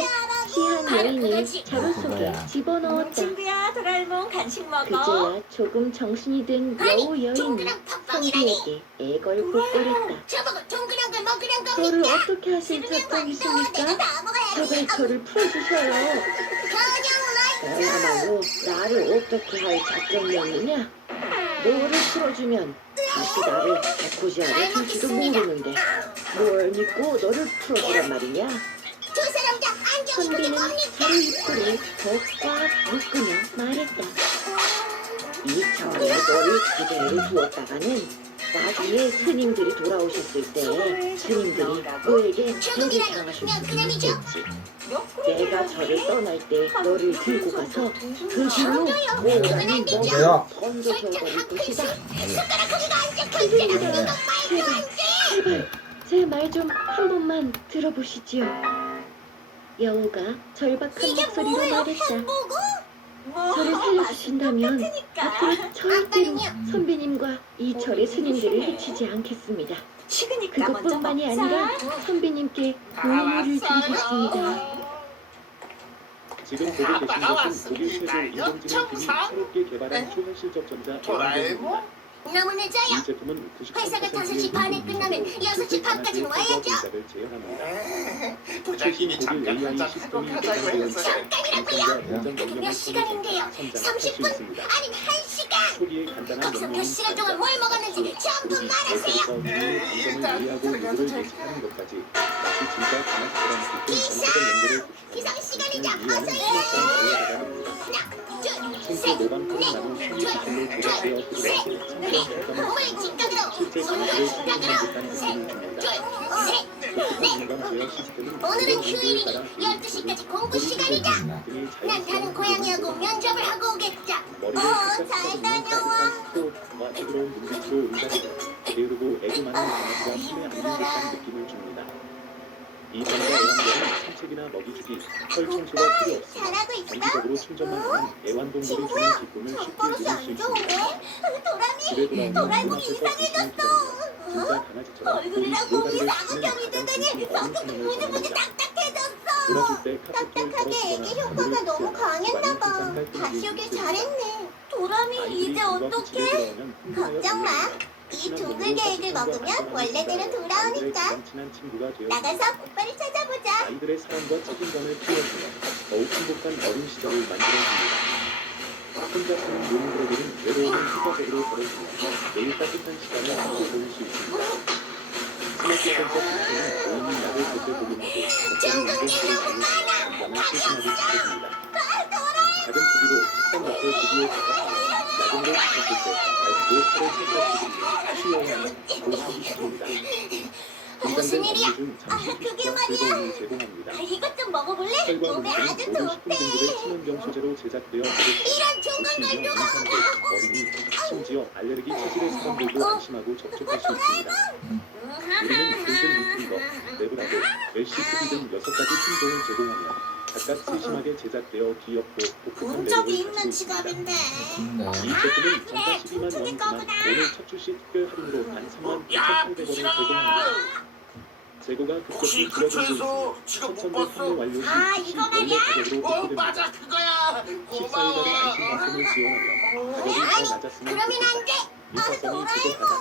취한 여인을 자루 속에 집어넣었다. 친구야, 도라에몽 간식 먹어. 그제야 조금 정신이 든 여우 여인이 선비에게 애걸복걸했다. 저보고 동그란 걸 먹으란 겁니까? 저를 어떻게 하실 작정이십니까? 제발 저를 풀어주셔요. 너야말로 나를 어떻게 할 작정이었느냐? 너를 풀어주면 다시 나를 해코지하게 될지도 모르는데 뭘 믿고 너를 풀어주란 말이냐? 두 사람 다 안경이 그게 선비는 뭡니까? 자루 입구를 더 꽉 묶으며 말했다. 이 처음에 너를 그대로 두었다가는 나중에 스님들이 돌아오셨을 때 스님들이 너에게 죄를 당하실 수도 있겠지. 내가 절을 떠날 때 너를 들고 가서 그 길로 오라는 뭐야? 먹이를 던져줘버릴 것이다. 숟가락 거기가 안 잡혀 선생님아, 있잖아. 제발 제 말 좀 한 번만 들어보시지요. 여우가 절박한 목소리로 말했다. 저를 살려주신다면 앞으로 절대로 선비님과 이 절의 스님들을 해치지 않겠습니다. 그것뿐만이 아니라 선비님께 보물을 드리겠습니다. 지금 보고 계신 것은 독일 최초 인공지능 팀이 새롭게 개발한 초현실적 전자 도라에몽? 너무 늦어요. 이 제품은 94%의 회사가 5시 반에 끝나면 6시 반까지는 와야죠. 전자를 제어합니다. 부장님이 독일 잠깐 AI 가자고 시스템이 하자고 개발되어 해서 그게 몇 시간인데요? 30분? 아니 1시간! 초기에 간단한 거기서 몇 시간 동안 뭘 먹었는지 전부 말하세요. 감정을 이해하고 요구를 예측하는 것까지 마치 진짜 강아지처럼 깊은 정서적 연결을 기상 시간이죠. 어서 생체 노방통을 나눈 심리 기술로 조작되어 그들에게 성장 몸을 직각으로, 손을 직각으로, 셋, 둘, 셋, 인간 제어 시스템은 오늘은 휴일이니 12시까지 공부 시간이다. 난 다른 고양이하고 면접을 하고 오겠다. 잘 다녀와. 뜨거운 눈빛으로 응답해 게으르고 애기 많은 강아지가 숨에 안긴 듯한 느낌을 줍니다. 이 전자 애완견은 산책이나 먹이주기, 털 청소가 필요 없습니다. 잘하고 있어? 정기적으로 충전만 하면 애완동물이 주는 친구야, 기쁨을 쉽게 버릇이 누릴 수 안 있습니다. 좋은데? 집에 도라미, 돌아오면 도라에몽이 눈앞에서 이상해졌어. 진짜 강아지처럼 얼굴이랑 몸이 노가리를 사구경이 씹는 되더니 가장 엉덩이 큰 무지무지 선물을 딱딱해졌어. 놀아줄 때 카페트를 딱딱하게 애기 효과가 너무 강했나봐. 다시 오길 잘했네. 도라미 이제 어떡해? 걱정 마. 이 둥글게 액을 먹으면 원래대로 돌아오니까. 나가서 오빠를 찾아보자. 아이들의 사랑과 책임감을 키워주며 더욱 행복한 어린 시절을 만들어줍니다. 혼자 사는 노인들에게는 외로움을 효과적으로 덜어주며 매일 따뜻한 시간을 함께 보낼 수 있습니다. 스마트 센서 시스템은 노인이 약을 제때 복용하고 적절히 이동 시간을 건강을 실시하게 지켜줍니다. 작은 크기로 책상 옆에 구비해 잡았으며 야근을 시작할 때 발톱으로 털을 살짝 두드리며 쉬어야만 보수시킵니다. 무슨 일이야? 그게 말이야. 제공합니다. 이것 좀 먹어볼래? 혈과 몸에 문제는 아주 모든 좋대. 식품들의 친환경 소재로 제작되어 이런 좋은 걸 누가 먹어? 어린이, 심지어 먼저 알레르기 체질의 사람들도 안심하고 접촉할 수 있습니다. 우리는 골든 리트리버, 레브라도, 웰시코기 등 6가지 품종을 제공하며 각각 세심하게 제작되어 귀엽고 독특한 본적이 매력을 있는 가지고 있습니다. 지갑인데. 이 제품은 정가 12만 원이지만 오늘 첫 출시 특별 할인으로 13,800원에 제공합니다. 재고가 급격히 줄어들고 있으며 선천대 판매 완료 시 아, 즉시 이거 원래 말이야? 가격으로 복구됩니다. 맞아 그거야. 14일간의 안심상품을 지원하며 가격이 더 낮았으면 그러면 안 좋겠다. 돼. 인사성이 부족하다.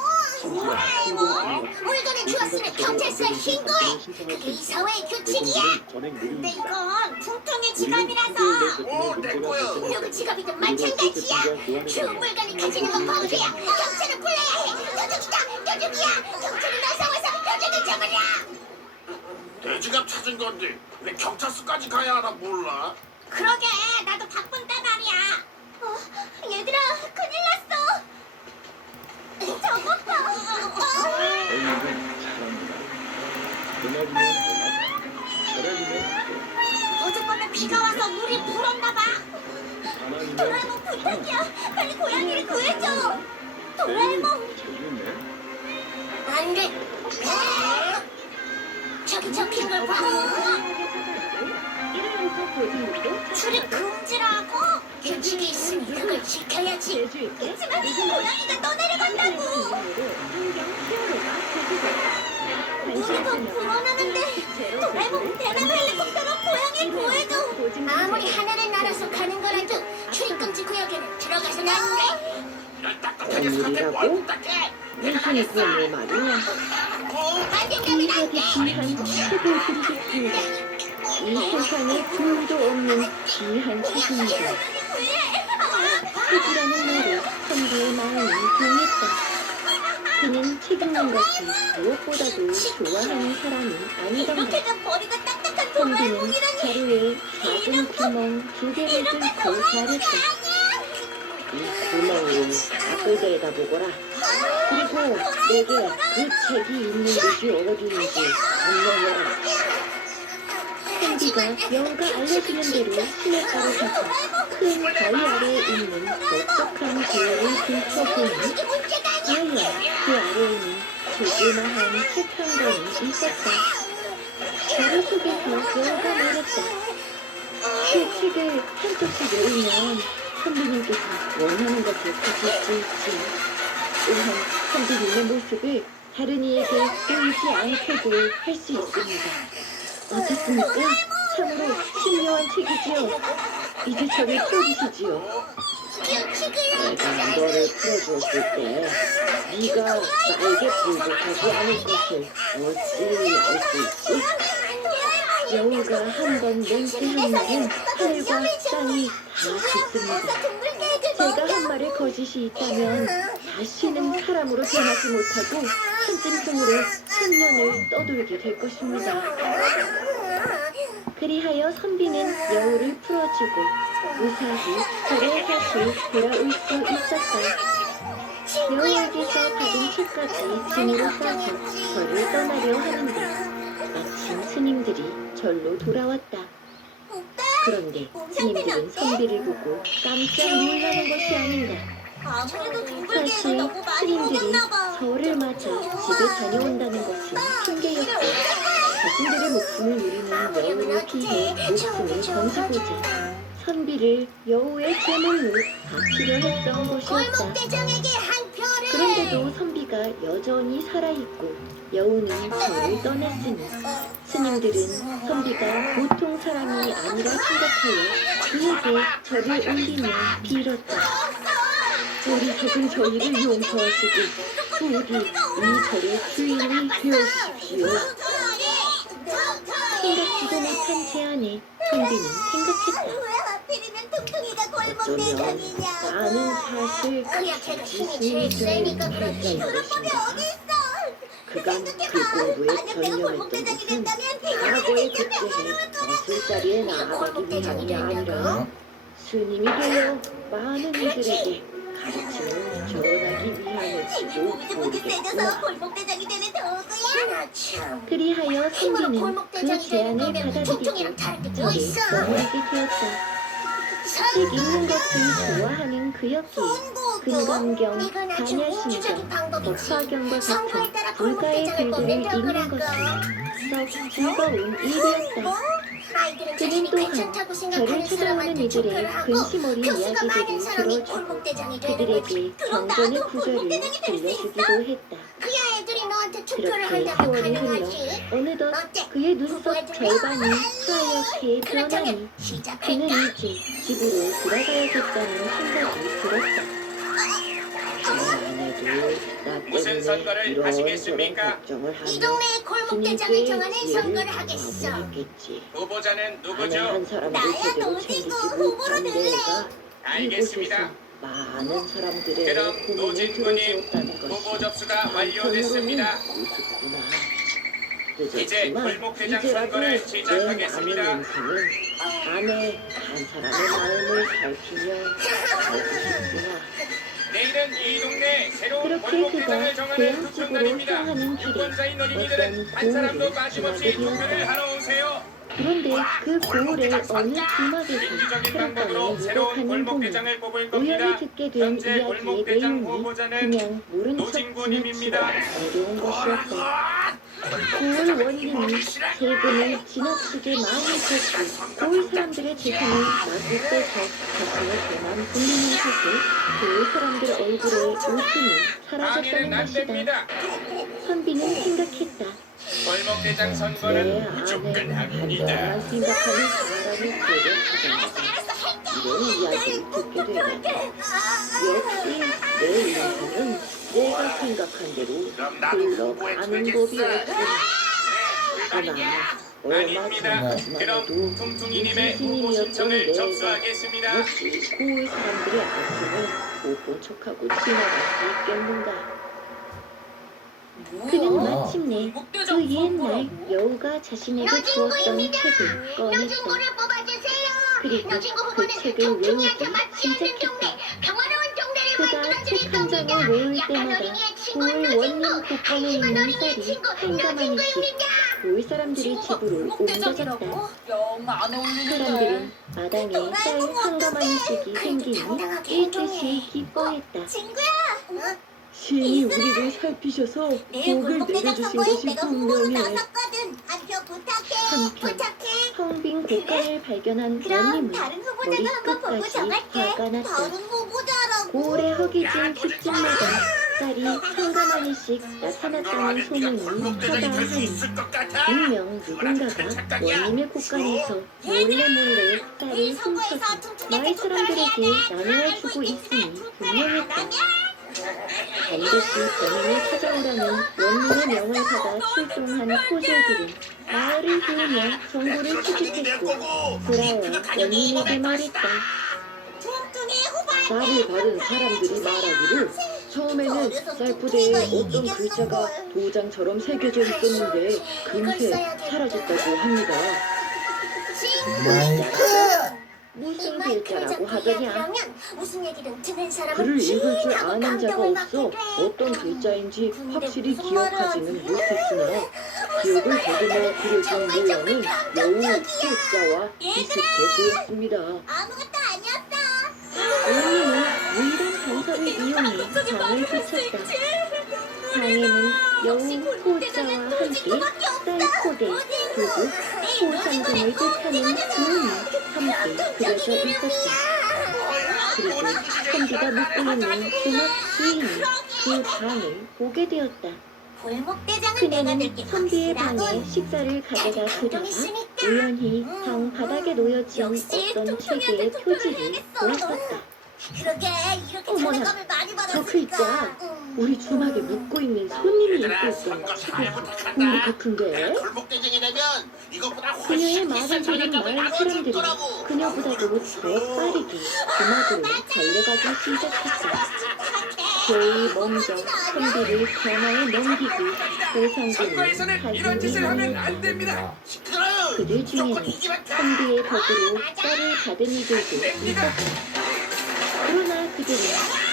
심지어 신고하는 물건을 주었으면 경찰서에 신고해. 그게 이사회의 규칙이야. 전액 근데 무료입니다. 이건 통통의 우리는 지갑이라서 내 문제가 발생할 누구 때 지갑이든 그리고 마찬가지야. 세제품과 교환을 주 하며 물건을 가지는 건 범죄야. 경찰을 불러야 해. 도둑이다. 도둑이야. 경찰은 어서 와서 도둑을 잡으라. 내 지갑 찾은 건데 왜 경찰서까지 가야 하나 몰라? 그러게 나도 바쁜데 말이야. 얘들아 큰일 났어. 저것 봐. 어린이는 잘합니다. 음악이면 음악, 절약이면 절약, 어젯밤에 비가 와서 물이 불었나 봐. 가만히면 도라에몽 부탁이야. 빨리 고양이를 구해줘. 도라에몽. 재밌네. 안 돼. 저기 잡힌 걸 봐. 일회용품 보증금도 출입 금지라고. 규칙이 있으니 그걸 지켜야지. 제주 있게 하지만 고양이가 떠내려간다고. 환경 히어로가 제주다. 물이 더 불어나는데 도라에몽 대남 헬리콥터로 고양이 구해줘. 아무리 하늘을 날아서 가는 거라도 출입금지 구역에는 들어가서는 안 돼. 야 딱딱하게 사태 뭘 딱해? 무슨 그걸 말이야. 안된다면 안 돼. 귀한 책을 드리겠습니다. 이 세상에 둘도 없는 귀한 책입니다. 책이라는 말에 선비의 마음이 동했다. 그는 책 읽는 것이 무엇보다도 좋아하는 사람이 아니던가. 이렇게가 머리가 딱딱한 선비는 도라에몽이라니. 자루에 작은 구멍 2개를 뚫고 잘했다. 이 구멍으로 앞을 내다보거라. 그리고 내게 그 책이 있는 곳이 어디인지 안내해라. 선비가 여우가 알려주는 대로 시냇가로 가서 큰 바위 아래에 있는 넓적한 구역을 들춰보니 과연 그 아래에는 조그마한 책 한 권이 있었다. 자루 속에서 여우가 말했다. 그 책을 한쪽씩 열면 선비님께서 원하는 것을 가질 수 있지. 또한 선비님의 모습을 다른 이에게 보이지 않게도 할 수 있습니다. 어떻습니까? 참으로 신묘한 책이지요. 이제 저를 풀어주시지요. 내가 너를 풀어주었을 때 네가 나에게 불족하지 않을 것을 어찌 알 수 있지? 여우가 한 번 맹세한 말은 하늘과 땅이 다 듣습니다. 제가 한 말에 거짓이 있다면 다시는 사람으로 변하지 못하고 한짐승으로 천년을 떠돌게 될 것입니다. 그리하여 선비는 여우를 풀어주고 무사히 절에 다시 돌아올 수 있었다. 여우에게서 받은 책까지 짐으로 싸서 절을 떠나려 하는데 마침 스님들이 절로 돌아왔다. 그런데 스님들은 선비를 보고 깜짝 놀라는 것이 아닌가. 아무래도 사실 동물개가 너무 많이 스님들이 먹였나 봐. 절을 맞아 집에 다녀온다는 것은 핑계였고 자신들의 목숨을 노리는 여우를 피해 목숨을 건지고자 선비를 여우의 제물로 바치려 했던 것이었다. 골목대장에게 한 표를. 그런데도 선비가 여전히 살아있고 여우는 절을 떠났으니 스님들은 선비가 보통 사람이 아니라 생각하여 그에게 절을 올리며 빌었다. 우리 적은 저희를 용서하시고 부디 이 절의 주인이 되어주십시오. 생각지도 못한 제안에 선비는 생각했다. 왜 하필이면 뚱뚱이가 어쩌면 골목대장이냐. 나는 사실 그야 걔가 힘이 제일 세니까 그렇지. 그런 법이 어딨어. 그간 그 공부에 전념했던 것은 과거의 그때에 거슬자리에 나아가기 위함이 아니라 스님이 되어 많은 이들에게 가르침을 전하기 위함일지도 목이 세져서 모르겠구나. 골목대장이 되는 도구야. 그리하여 선비는 그 제안을 받아들이고 통통이랑 다른 게뭐 절에 있어? 머무르게 되었다. 책 읽는 것을 좋아하는 그였기에 근검경, 이건 아주 민주적인 반야신경, 방법이지. 법화경과 선거에 따라 같은 물가의 골목대장을 글들을 뽑는다고 읽는 그럴까? 것은 썩 즐거운 일이었다. 아이들은 그는 자신이 또한 괜찮다고 저를 생각하는 찾아오는 사람한테 이들의 투표를 하고 근심 어린 표수가 많은 이야기들을 사람이 들어주고 골목대장이 되는 거지. 그들에게 그럼 경전의 나도 구절을 골목대장이 될 수 있어? 들려주기도 했다. 그야 애들이 너한테 투표를 그렇게 한다면 세월이 흘러 가능하지. 어느덧 어때? 그의 눈썹 절반이 하얗게 변하니 그렇다면 그는 시작할까? 일찍 집으로 돌아가야겠다는 생각이 들었다. 무슨 선거를 하시겠습니까? 이 동네의 골목대장을 정하는 선거를 하겠어. 후보자는 누구죠? 나야 노지구 후보로 될래. 알겠습니다. 많은 사람들의 그럼 고민을 노진구님 들어주었다는 것이 후보 접수가 완료됐습니다. 우습구나. 이제 골목대장 선거를 시작하겠습니다. 안에 한 사람의 마음을 살피며 살고 싶구나. 내일은 이 동네 새로운 그렇게 골목대장을 그가 정하는 고향 투표 쪽으로 날입니다. 향하는 길에 유권자인 어린이들은 한 사람도 고을을 빠짐없이 지나게 투표를 되었다. 하러 오세요. 그런데 그 고을의 어느 주막에서 민주적인 방법으로 혈관을 새로운 유혹하는 봄을 골목대장을 뽑을 우연히 겁니다. 듣게 된 현재 이야기의 골목대장 내용이 후보자는 그냥 모른 척 노진구님입니다. 지나치고 어려운 것이었다. 고을 원인이 세금을 지나치게 많이 줬고 고을 사람들의 재산을 마구 빼서 자신의 돈만 불리는 탓에 고을 사람들 얼굴에 웃음이 방해는 사라졌다는 안 것이다. 됩니다. 선비는 생각했다. 골목대장 내 선거는 무조건 안에 합니다. 단단한 생각하는 사람이 되려 이런 이야기를 듣게 되다. 역시 내 인생은 내가 생각한 대로 그럼 나도 후보에 흘러가는 들겠어. 법이 없구나. 하나 얼마 아닙니다. 전만 그럼 해도 퉁퉁이님의 후보 유신인이었던 신청을 내가 접수하겠습니다. 역시 고을 사람들의 아픔을 못 본 척하고 지나갈 수 있겠는가. 그는 마침내 그 옛날 여우가 자신에게 주었던 책을 꺼냈다. 노진구를 뽑아주세요. 그리고 노진구 그 후보는 책을 통통이한테 외우기 맞지 않는 동네, 시작했다. 평화로운 동네를 그가 만들어드릴 책 한 겁니다. 장을 외울 약간 때마다 어린이의 친구 고을 원룸 노진구, 복권에 하지만 있는 어린이의 쌀이 친구 한가마니씩 노진구입니다. 고을 사람들이 집으로 옮겨졌다. 사람들은 마당에 쌀 한가마니씩이 생기니 일듯이 기뻐했다. 친구야. 신이 우리를 살피셔서 내일 복을 골목대장 내려주신 선거에 것이 내가 후보로 분명해. 나섰거든. 한 표 부탁해. 한편 부탁해. 텅 빈 곳간을 발견한 그럼 원님은 다른 후보자도 머리 한번 보고 끝까지 정할게. 화가 났다. 다른 후보자라고. 고을에 허기진 집집마다 쌀이 한가마니씩 나타났다는 소문이 허다하니 분명 누군가가 원님의 곳간에서 몰래 쌀을 이 훔쳐서 선거에서 퉁퉁이한테 마을 투표를 해야 사람들에게 돼. 나누어주고 있으니 분명했다. 반드시 범인을 찾아오라는 원님의 명을 받아 출동한 포졸들은 마을을 돌며 정보를 수집했고 돌아와 원님에게 말했다. 퉁퉁이 후보. 쌀을 받은 사람들이 말하기를 처음에는 쌀부대에 어떤 글자가 도장처럼 새겨져 있었는데 금세 사라졌다고 합니다. 무슨 글자라고 하더냐? 무슨 얘기든 듣는 사람은 글을 읽을 줄 하고 아는 자가 감동을 없어 받게 돼. 어떤 글자인지 확실히 무슨 기억하지는 말을 못했으나 기억을 더듬어 그려준 모양은 여우 숫자와 비슷해 보였습니다. 아무것도 아니었어. 원님은 유일한 단서를 이용해 방을 붙였다. 방에는 여우 호자와 함께 쌀포대, 도둑, 호상금을 뜻하는 주문이 함께 그려져 있었다. 그리고 선비가 묵고 있는 주막 주인이 그 방을 보게 되었다. 골목대장은 내가 그녀는 낼게 선비의 방에 확실하군. 식사를 가져다 드다가 우연히 방 바닥에 놓여진 역시 어떤 퉁퉁이한테 책의 투표를 표지를 해야겠어. 보았었다. 그러게 이렇게 어머나, 장난감을 많이 저 받았으니까. 글자 우리 주막에 묵고 있는 손님이 읽고 있던 책의 본것 같은데? 그녀의 말을 들은 마을 사람들이 그녀보다도 더 빠르게 주막으로 달려가기 시작했다. 제일 먼저 선비를 변화에 넘기고 보상금을 선거에서는 이런 짓을 하면 안 됩니다. 그들 중에는 선비의 덕으로 쌀을 받은 이들도 있었다. 그러나 그들은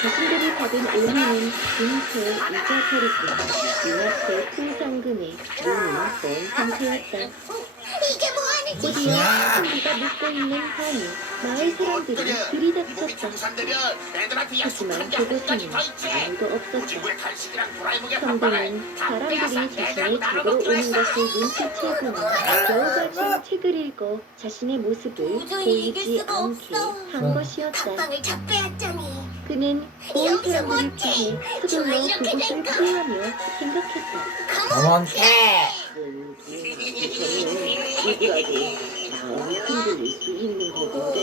자신들이 받은 5만원 금세 이자거리고 눈앞에 풍상금에 눈이 먼 상태였다. 이게 뭐하냐? 곧이어 선비가 눕고 있는 방에 마을 사람들이 들이닥쳤다. 하지만 그곳에는 아무도 없었다. 선비는 사람들이 자신을 잡으러 오는 것을 눈치채고는 여우가 준 책을 읽어 자신의 모습을 도저히 보이지 이길 수가 않게 없어. 한 것이었다. 각방을 잡혀야잖니. 그는 고운 여기서 사람들을 못해. 피해 정말 서둘러 이렇게 그곳을 된다. 피하며 생각했다. 어먼테 누구라도 마음이 흔들릴 수 있는 법인데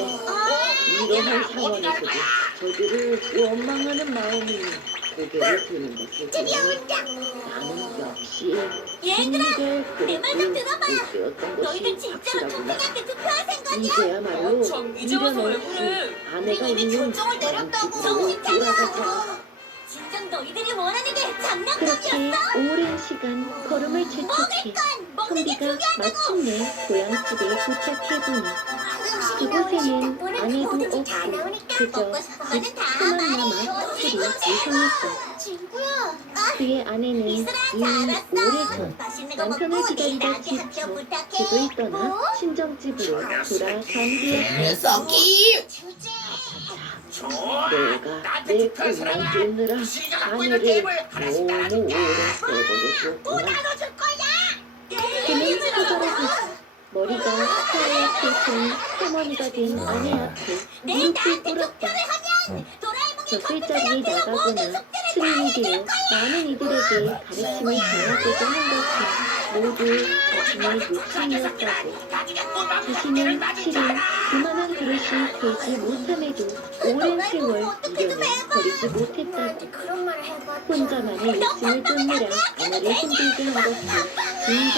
이러한 상황에서도 저들을 원망하는 마음이 고개를 드는 것을 드디어 보니 온다. 나는 역시 얘들아, 내 말 좀 들어봐. 되었던 너희들 것이 진짜로 확실하구나. 동생한테 투표할 생각이야? 이제야말로 이제 와서 왜 미련 없이 그래? 아내가 이미 있는 결정을 내렸다고. 집으로 정신 돌아가자. 차려. 진정 너희들이 원하는 게 그렇게 장난감이었어? 오랜 시간 걸음을 재촉해 먹는 게 선비가 중요하다고. 마침내 고향집에 도착해보니 그곳에는 아내도 없고 그저 집 수만 남아 술이 무성했다. 친구야. 그의 아내는 이미 오래전 맛있는 거 남편을 먹고 기다리다 나한테 지쳐 합격 부탁해. 집을 떠나 친정집으로 돌아간 뒤에 녀석이 주제. 내가 내 꿈을 쫓느라 아내를 너무 오래 써버렸구나. 나눠줄 거야. 그는 서둘러서 머리가 하얗게 든 할머니가 된 아내 앞에 무릎을 꿇었다. 벼슬자리에 나가거나 스님이 되어 많은 이들에게 가르침을 전하고자 한 것은 모두 자신의 욕심이었다고. 자신은 실은 그만한 그릇이 되지 못함에도 오랜 세월 미련을 버리지 못했다고. 그런 말을 해봐. 혼자만의 욕심을 쫓느라 아내를 힘들게 한 것을 진정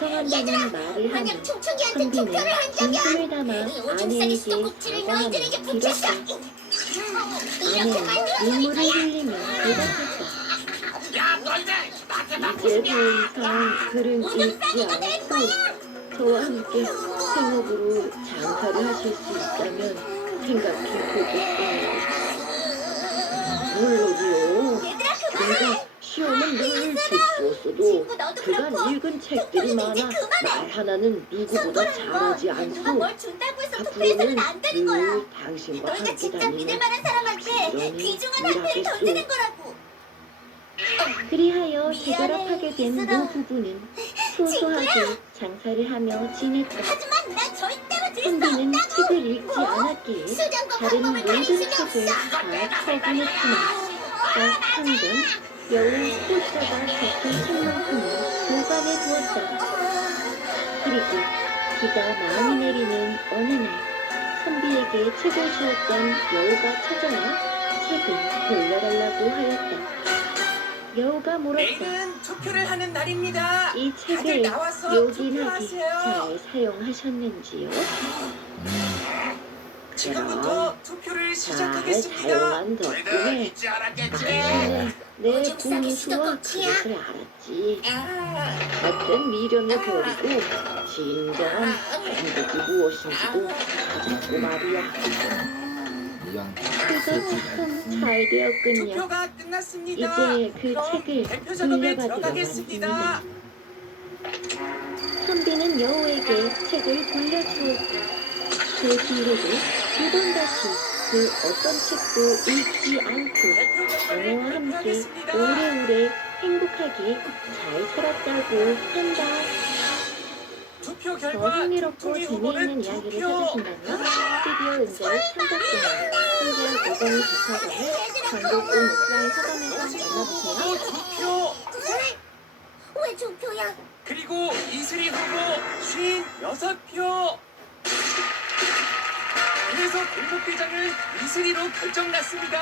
반성한다는 말을 하며 만약 춤추기한테 선비는 투표를 한다면 진심을 담아 이 오줌 싸기 아내에게 수도꼭지를 사과하며 너희들에게 붙였어. 빌었다. 아내는 눈물을 흘리며 대답했다. 이제 더 이상 글은 읽지 않고 저와 함께 생업으로 장사를 하실 수 있다면 생각해 보겠어요. 물론이요. 내가 시험은 늘 죽었어도 그간 읽은 책들이 많아 말 하나는 누구보다 잘하지 않소. 뭘 준다고 해서 투표해서는 앞으로는 안 되는 거야. 늘 당신과 너희가 함께 진짜 믿을 다니며 만한 사람한테 부지런히 귀중한 한패를 일하겠소. 던지는 거라고. 그리하여 미안해, 재결합하게 된 이슬아. 노 부부는 소소하게 장사를 하며 지냈다. 하지만 난 절대로 들을 수 선비는 없다고. 책을 읽지 않았기에 수정과 다른 방법을 모든 가릴 수가 책을 없어. 다 처분했지만 딱 한 권 여우 소자가 적힌 책만큼은 보관해 두었다. 그리고 비가 많이 내리는 어느 날 선비에게 책을 주었던 여우가 찾아와 책을 돌려달라고 하였다. 여우가 물었다. 내일은 투표를 하는 날입니다. 이 다들 책을 나와서 요긴하게 투표하세요. 잘 사용하셨는지요? 지금부터 투표를 잘 시작하겠습니다. 사용한 덕분에 당신은 내 오줌 싸기 분수와 수도꼭지야. 그릇을 알았지. 어떤 미련을 버리고 진정한 행복이 무엇인지도 찾았고 말이야. 미안. 그거 참 잘 되었군요. 투표가 끝났습니다. 이제 그 그럼 책을 대표 작업에 돌려받으러 들어가겠습니다. 왔습니다. 선비는 여우에게 책을 돌려주었고 그 뒤로도 두 번 다시 그 어떤 책도 읽지 않고 대표 작업에 아내와 함께 발표하겠습니다. 오래오래 행복하게 잘 살았다고 한다. 투표 더 결과 흥미롭고 뚱뚱이 재미있는 후보는 이야기를 투표. 찾으신다면 스튜디오 은자를 참작자나 한결 오정이 좋다거나 전국 옥상 서점에서 만나보세요. 투표. 왜 투표야? 그리고 이슬이 후보 56표. 그래서 골목대장은 이슬이로 결정났습니다.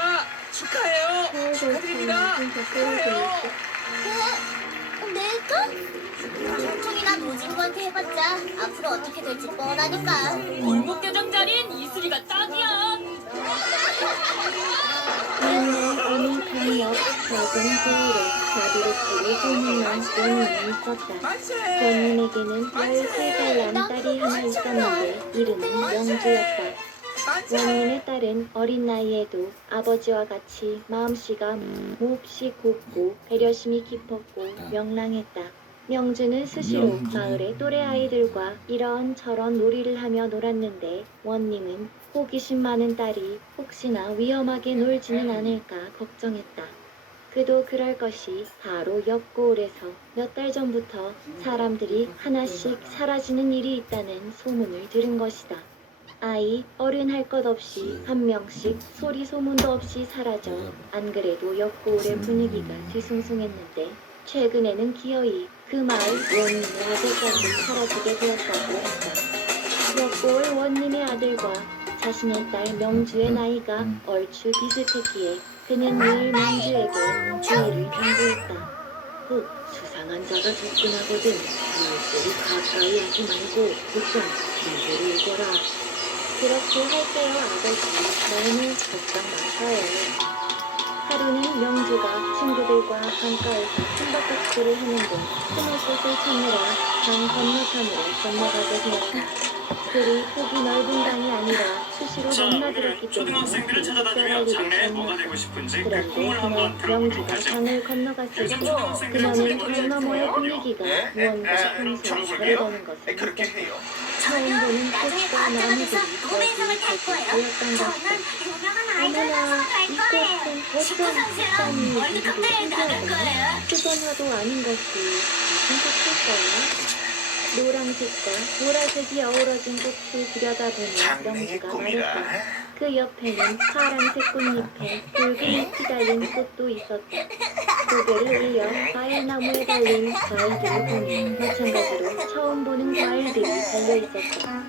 축하해요. 축하드립니다. 축하해요. 내가? 퉁퉁이나 노진구한테 해봤자 앞으로 어떻게 될지 뻔하니까. 골목대장 자리엔 이슬이가 딱이야. 맨날 어느 강역 작은 부울에 자비를 쓰고 소문난 원인이 있었다. 만세. 원인에게는 13살 남딸이 하나 있었는데 이름은 영주였다. 원인의 딸은 어린 나이에도 아버지와 같이 마음씨가 몹시 곱고 배려심이 깊었고 명랑했다. 명주는 수시로 명주. 마을의 또래 아이들과 이런저런 놀이를 하며 놀았는데 원님은 호기심 많은 딸이 혹시나 위험하게 놀지는 않을까 걱정했다. 그도 그럴 것이 바로 옆 고을에서 몇 달 전부터 사람들이 하나씩 사라지는 일이 있다는 소문을 들은 것이다. 아이, 어른 할 것 없이 한 명씩 소리 소문도 없이 사라져 안 그래도 옆 고을의 분위기가 뒤숭숭했는데 최근에는 기어이 그 마을 원님의 아들까지 사라지게 되었다고 했다. 옆 고을 원님의 아들과 자신의 딸 명주의 나이가 얼추 비슷했기에 그는 늘 명주에게 주의를 당부했다. 꼭 수상한 자가 접근하거든 물소리 가까이 하지 말고 곧장 진주를 읽어라. 그렇게 할게요 아버지. 너무 걱정 마셔요. 하루는 명주가 친구들과 강가에서 숨바꼭질을 하는데 숨을 곳을 찾느라 강 건너편으로 건너가게 되었다. 그리 폭이 넓은 강이 아니라 수시로 넘나들었기 때문에 초등학생들을 찾아다니며 장래에 뭐가 되고 싶은지 그 꿈을 한번 그런데 들어보도록 명주가 하죠. 강을 건너갔을 때 초등학생들은 그녀는 찾아보는 강 너머의 거군요. 분위기가 예? 무언가 그럼 평소에 정석이에요? 다르다는 것을 그렇게 느꼈다. 해요. 처음 보는 나중에 꽃과 과학자가 나무들이 돼서 노벨상을 탈 거예요. 보였던 것이다. 저는 유명한 아이돌 어머나, 가수가 이 될 거예요. 꽃은 축구 어떤 선수랑 색상이 월드컵 대회에 나갈 거예요. 수건화도 아닌 것이 무슨 꽃일까요? 노란색과 보라색이 어우러진 꽃을 들여다보며 장래의 명주가 꿈이라. 말했다. 그 옆에는 파란색 꽃잎에 붉은 잎이 달린 꽃도 있었다. 고개를 흘려 과일나무에 달린 과일들을 보니 마찬가지로 처음 보는 과일들이 달려 있었다.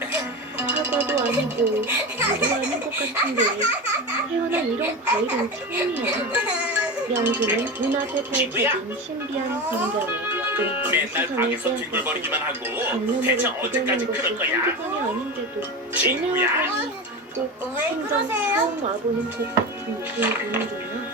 사과도 아니고 무도 아닌 것 같은데 태어나 이런 과일은 처음이야. 명주는 눈앞에 펼쳐진 신비한 광경에 뜬금 맨날 시선을 방에서 빼앗겼다. 뒹굴거리기만 하고 강릉으로 대체 구경한 언제까지 것이 그럴 거야? 한두 번이 아닌데도 친구야. 꼭 왜 생전 그러세요? 처음 와보는 곳 같은 느낌이 드는구나.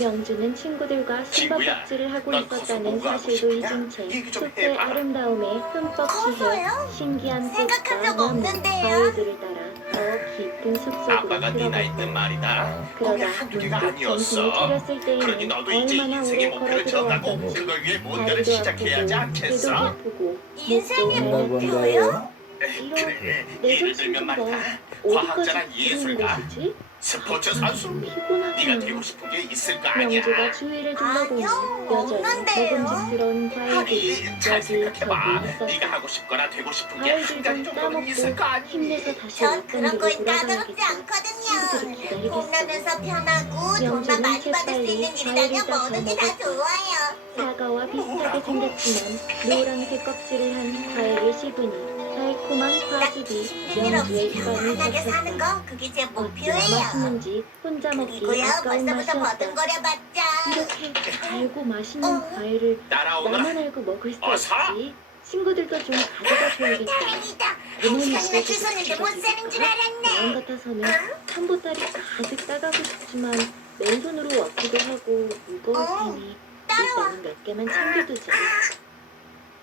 명주는 친구들과 친구야, 숨바꼭질을 하고 넌 커서 있었다는 뭐가 하고 사실도 싶냐? 잊은 채 얘기 좀 숲의 해봐. 아름다움에 흠뻑 취해 커서요? 신기한 생각한 꽃과 적 나무, 없는데요. 과일들을 따라 더 깊은 숲속으로 아빠가 네 나이 때 들어갔다. 말이다. 꿈이 그러다 한두 개가 문득 정신을 아니었어. 차렸을 그러니 때에는 너도 이제 얼마나 인생의 오래 목표를 걸어 정하고 들어왔던지 그걸 위해 뭔가를 다리도 시작해야지 아프고 배도 않겠어? 고프고 인생의 목도 뭔가 말랐다. 뭔가요? 그래, 내 예를 정신 들면 좀 말이다. 봐. 과학자나 어디까지 예술가, 부르는 것이지? 스포츠 선수. 네가 되고 피곤하구나. 싶은 게 있을 거 아니야. 명주가 주위를 둘러보니 아니요, 여전히 없는데요. 먹음직스러운 과일들이 아니, 잘 여기 생각해봐. 저기 네가 있었다. 하고 싶거나 되고 싶은 게 과일들 한 가지 좀 정도는 있을 거 따먹고 아니. 힘내서 다시 전 왔던 그런 길로 거에 까다롭지 돌아가야겠다. 않거든요. 친구들이 기다리겠어. 봄나면서 편하고 돈만 명주는 많이 받을 수 재빨리 있는 과일을 일이라면 따서 뭐든지 다 먹었다. 좋아요. 사과와 비슷하게 생겼지만 노란색 껍질을 한 과일을 씹으니 달콤한 과즙이 힘든 일 명주의 없이 입안을 편안하게 사는 덮쳤다. 거 그게 제 어찌나 목표예요. 맛있는지 혼자 먹기 그리고요 아까운 벌써부터 맛이었다. 버둥거려봤자 이렇게 달고 맛있는 과일을 따라오너라. 나만 알고 먹을 수 어서. 없지. 친구들도 좀 가져다 줘야겠다. 다행이다. 어머니 한 시간이나 줄 섰는데 못 사는 줄 마음 알았네. 같아서는 한 보따리 가득 따가고 싶지만 맨손으로 왔기도 하고 무거울 테니 따라와. 일단은 몇 개만 챙겨두자.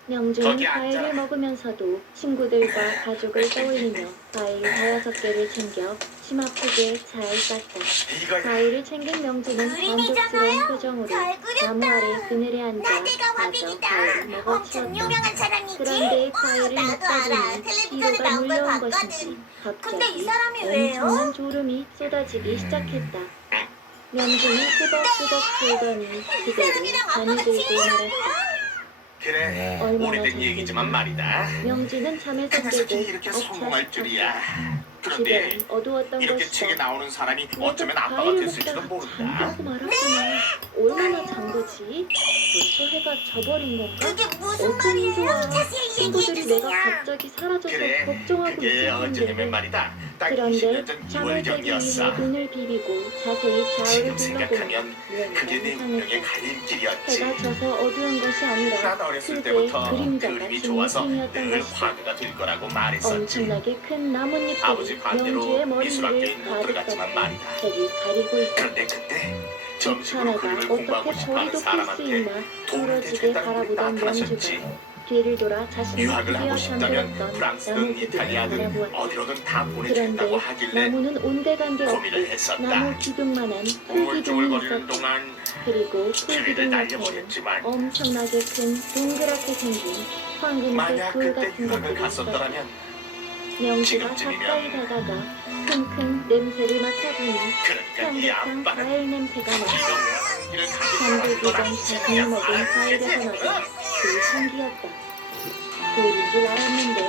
명주는 거기 앉아. 과일을 먹으면서도 친구들과 가족을 떠올리며 과일 5-6개를 챙겨 침 아프게 잘 쌌다. 이거야. 과일을 챙긴 명주는 그림이잖아요. 만족스러운 표정으로 잘 그렸다. 나무 아래 그늘에 앉아 나대가 마저 화빈이다. 과일을 엄청 먹어치웠다. 유명한 사람이지. 그런데 과일을 나도 먹다 알아. 보니 텔레비전에 피로가 나온 걸 물려온 봤거든. 것인지 근데 이 갑자기 사람이 왜요? 엄청난 졸음이 쏟아지기 시작했다. 명주는 꾸벅꾸벅 졸더니 그대로 사람이랑 잠이 아빠가 들고 친구라고요? 말았다. 그래, 얼마나 오래된 잘 얘기지만 말이다. 명주는 잠에서 그 녀석이 깨고 이렇게 엎쳐 성공할 줄이야. 싶었다. 그런데 집에는 어두웠던 이렇게 것이다. 책에 나오는 사람이 그래도 어쩌면 아빠가 과일 됐을지도 먹다가 모른다. 잠들고 말았구나. 얼마나 잔 거지? 벌써 해가 져버린 건가? 그게 무슨 어쩜 말이에요? 좋아. 자세히 친구들이 얘기해 내가 주세요. 갑자기 사라져서 그래, 걱정하고 그게 있을 언제냐면 텐데. 말이다. 딱 그런데 20년 전 잠을 2월 깨기 위해 전이었어. 눈을 비비고 자세히 좌우를 지금 둘러보니 생각하면 그게 내 운명의 이상했다. 갈림길이었지. 해가 져서 어두운 것이 아니라 난 어렸을 크게 때부터 그림자가 그림이 지는 좋아서 셈이었던 늘 것이다. 화가가 될 거라고 말했었지. 엄청나게 큰 나뭇잎들이 아버지 반대로 명주의 미술학교에 머리를 못 가득 들어갔지만 덮고 말이다. 색이 가리고 있었다. 그런데 그때 정식으로 하나가 그림을 공부하고 어떻게 싶어하는 저리도 필 수 사람한테 있나 도움을 부러지게 대주겠다는 분이 바라보던 나타나셨지. 명주가 뒤를 돌아 자신이 유학을 하고 드디어 싶다면 잠들었던 프랑스든 나무 기둥을 이탈리아든 바라보았다. 어디로든 다 그런데 보내준다고 하길래 나무는 온데간데 고민을 없고 했었다. 나무 기둥만한 풀기둥이 우물쭈물거리는 있었다. 동안 그리고 TV를 풀기둥 옆에는 날려버렸지만 엄청나게 큰 동그랗게 생긴 황금색 만약 돌 그때 같은 유학을 것들이 있었다. 갔었더라면 명주가 지금쯤이면 가까이 다가가 킁킁 냄새를 맡아보니 그러니까 이 향긋한 아빠는 과일 냄새가 나. 이를 잠들기 전 자신이 먹은 과일에서 나던 그 향기였다. 돌인 줄 알았는데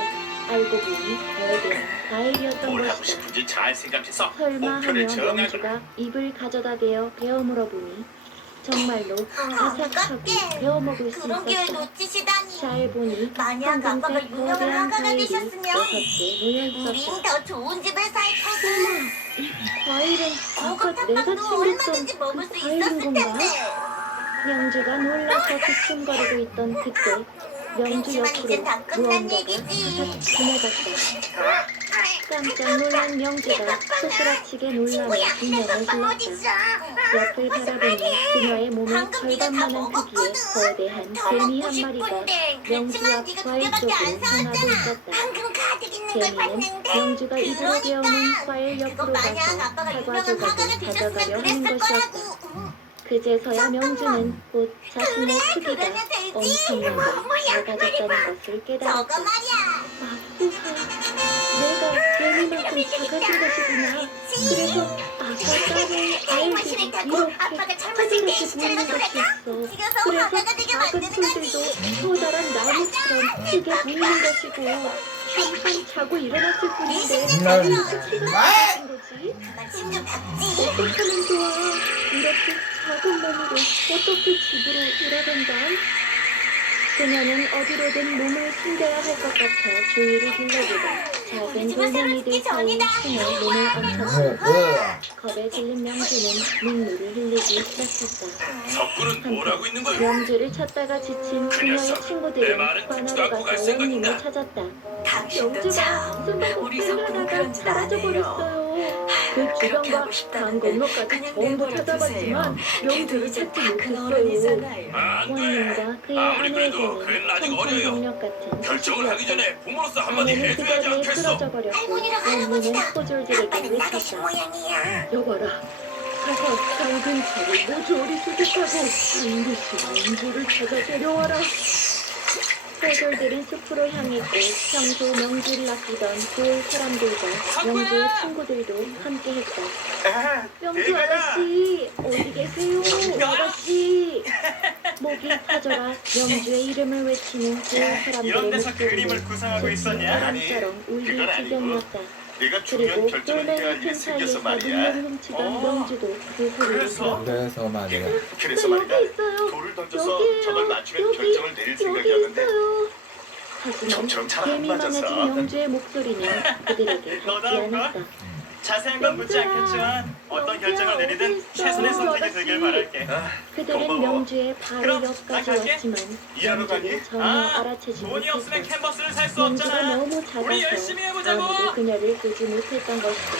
알고 보니 거대한 과일이었던 뭘 하고 것이다. 싶은지 잘 생각해서 설마 목표를 하며 정하거나 명주가 입을 가져다 대어 베어 물어보니 정말로 아삭하고 베어 먹을 수 그런 기회를 있었다. 놓치시다니. 잘 보니 만약 아빠가 황금색 유명한 거대한 화가가 과일이 되셨으면 6개 모여 우린 있었다. 더 좋은 집을 살 거고. 과일은 아까 고급 내가 팥빵도 챙겼던 얼마든지 먹을 그 수 과일인 있었을 건가? 텐데. 명주가 놀라서 기침거리고 있던 그때 명주 그치만 이젠 옆으로 다 끝난 무언가가 얘기지. 싹 지나갔다. 깜짝 놀란 명주가 소스라치게 놀라며 친구야, 내 인형을 팥빵 불렀다. 어딨어? 옆을 바라보니 그녀의 몸에 방금 네가 다 절반만한 크기의 먹었거든. 거대한 더 개미 먹고 한 마리가 싶은데 명주 그렇지만 앞 네가 두 과일 개밖에 안 쪽으로 향하고 사왔잖아. 있었다. 방금 가득 있는 걸 개미는 봤는데. 명주가 입으로 그러니까 베어놓은 과일 그거 옆으로 만약 가서 아빠가 사과 유명한 조각을 화가가 되셨으면 가져가려 하는 그랬을 것이었다. 거라고. 그제서야 명주는 곧 자신의 크기가 그러면 되지. 엄청나게 뭐야, 작아졌다는 말해봐. 것을 저거 깨달았다. 말이야. 내가 개미만큼 작아진 것이구나. 그래서 아까 딸의 알들이 이렇게 아빠가 젊었을 때 커다랗게 시절을 보이는 것이었어. 죽여서 그래서 화가가 되게 작은 만드는 풀들도 거지. 커다란 나무처럼 크게 보이는 것이고 잠깐 자고 일어났을 뿐인데 이런 왜 이렇게 키가 작은 거지? 친구 박지. 어떻게 하면 좋아? 이렇게 작은 몸으로 어떻게 집으로 돌아간다? 그녀는 어디로든 몸을 숨겨야 할 것 같아 주위를 둘러보다 작은 돌멩이들 사이 숨어 몸을 얹혔다. 겁에 질린 명주는 눈물을 흘리기 시작했다. 석구는 뭘 하고 있는 거야? 명주를 찾다가 지친 그녀의 친구들은 관하로 가서 원님을 찾았다. 명주가 순간 복수를 하다가 사라져 버렸어요. 그 주변과 강 건너까지 전부 찾아봤지만 명주를 찾지 못했어요. 원님과 그의 아내에게는 청천벽력 같은 결정을 하기 전에 부모로서 한마디 아내는 그 해줘야지 자리에 않겠어? 쓰러져 버렸고 할머니랑 원님은 할아버지다. 포졸들에게 아빠는 나가신 외쳤다. 모양이야. 여봐라. 가서 작은 차를 모조리 수집하고 반드시 명주를 찾아 데려와라. 포졸들은 숲으로 향했고 평소 명주를 아끼던 그 사람들과 명주의 친구들도 함께했다. 명주 아가씨 어디 계세요? 아가씨. 목이 터져라 명주의 이름을 외치는 그 사람들의 이런 데서 목소리는 그림을 구상하고 있었냐? 바람처럼 울릴 그건 아니고. 지경이었다. 내가 중요한 그리고 결정을 해야 할 돌멩이 일이 틈 생겨서 사이에서 말이야. 눈물을 훔치던 명주도 그 소리를 그래서? 들었다. 그래서 말이야. 그래서 나 말이다. 여기 있어요. 돌을 던져서 여기에요. 저걸 맞추면 여기, 결정을 내릴 여기 생각이었는데 있어요. 하지만 좀처럼 잘 안 개미 많아진 맞았어. 명주의 목소리는 그들에게 닿지 너다운 걸? 않았다. 자세한 건 묻지 않겠지만 어떤 결정을 내리든 최선의 선택이 되길 바랄게. 그들은 고마워. 명주의 바로 그럼 옆까지 나 갈게. 왔지만 이하로 가니? 명주를 전혀 아, 알아채지 돈이 없으면 못했다. 캔버스를 살 수 명주가 없잖아. 너무 우리 작아서 열심히 해보자고. 아무도 그녀를 보지 못했던 것이다.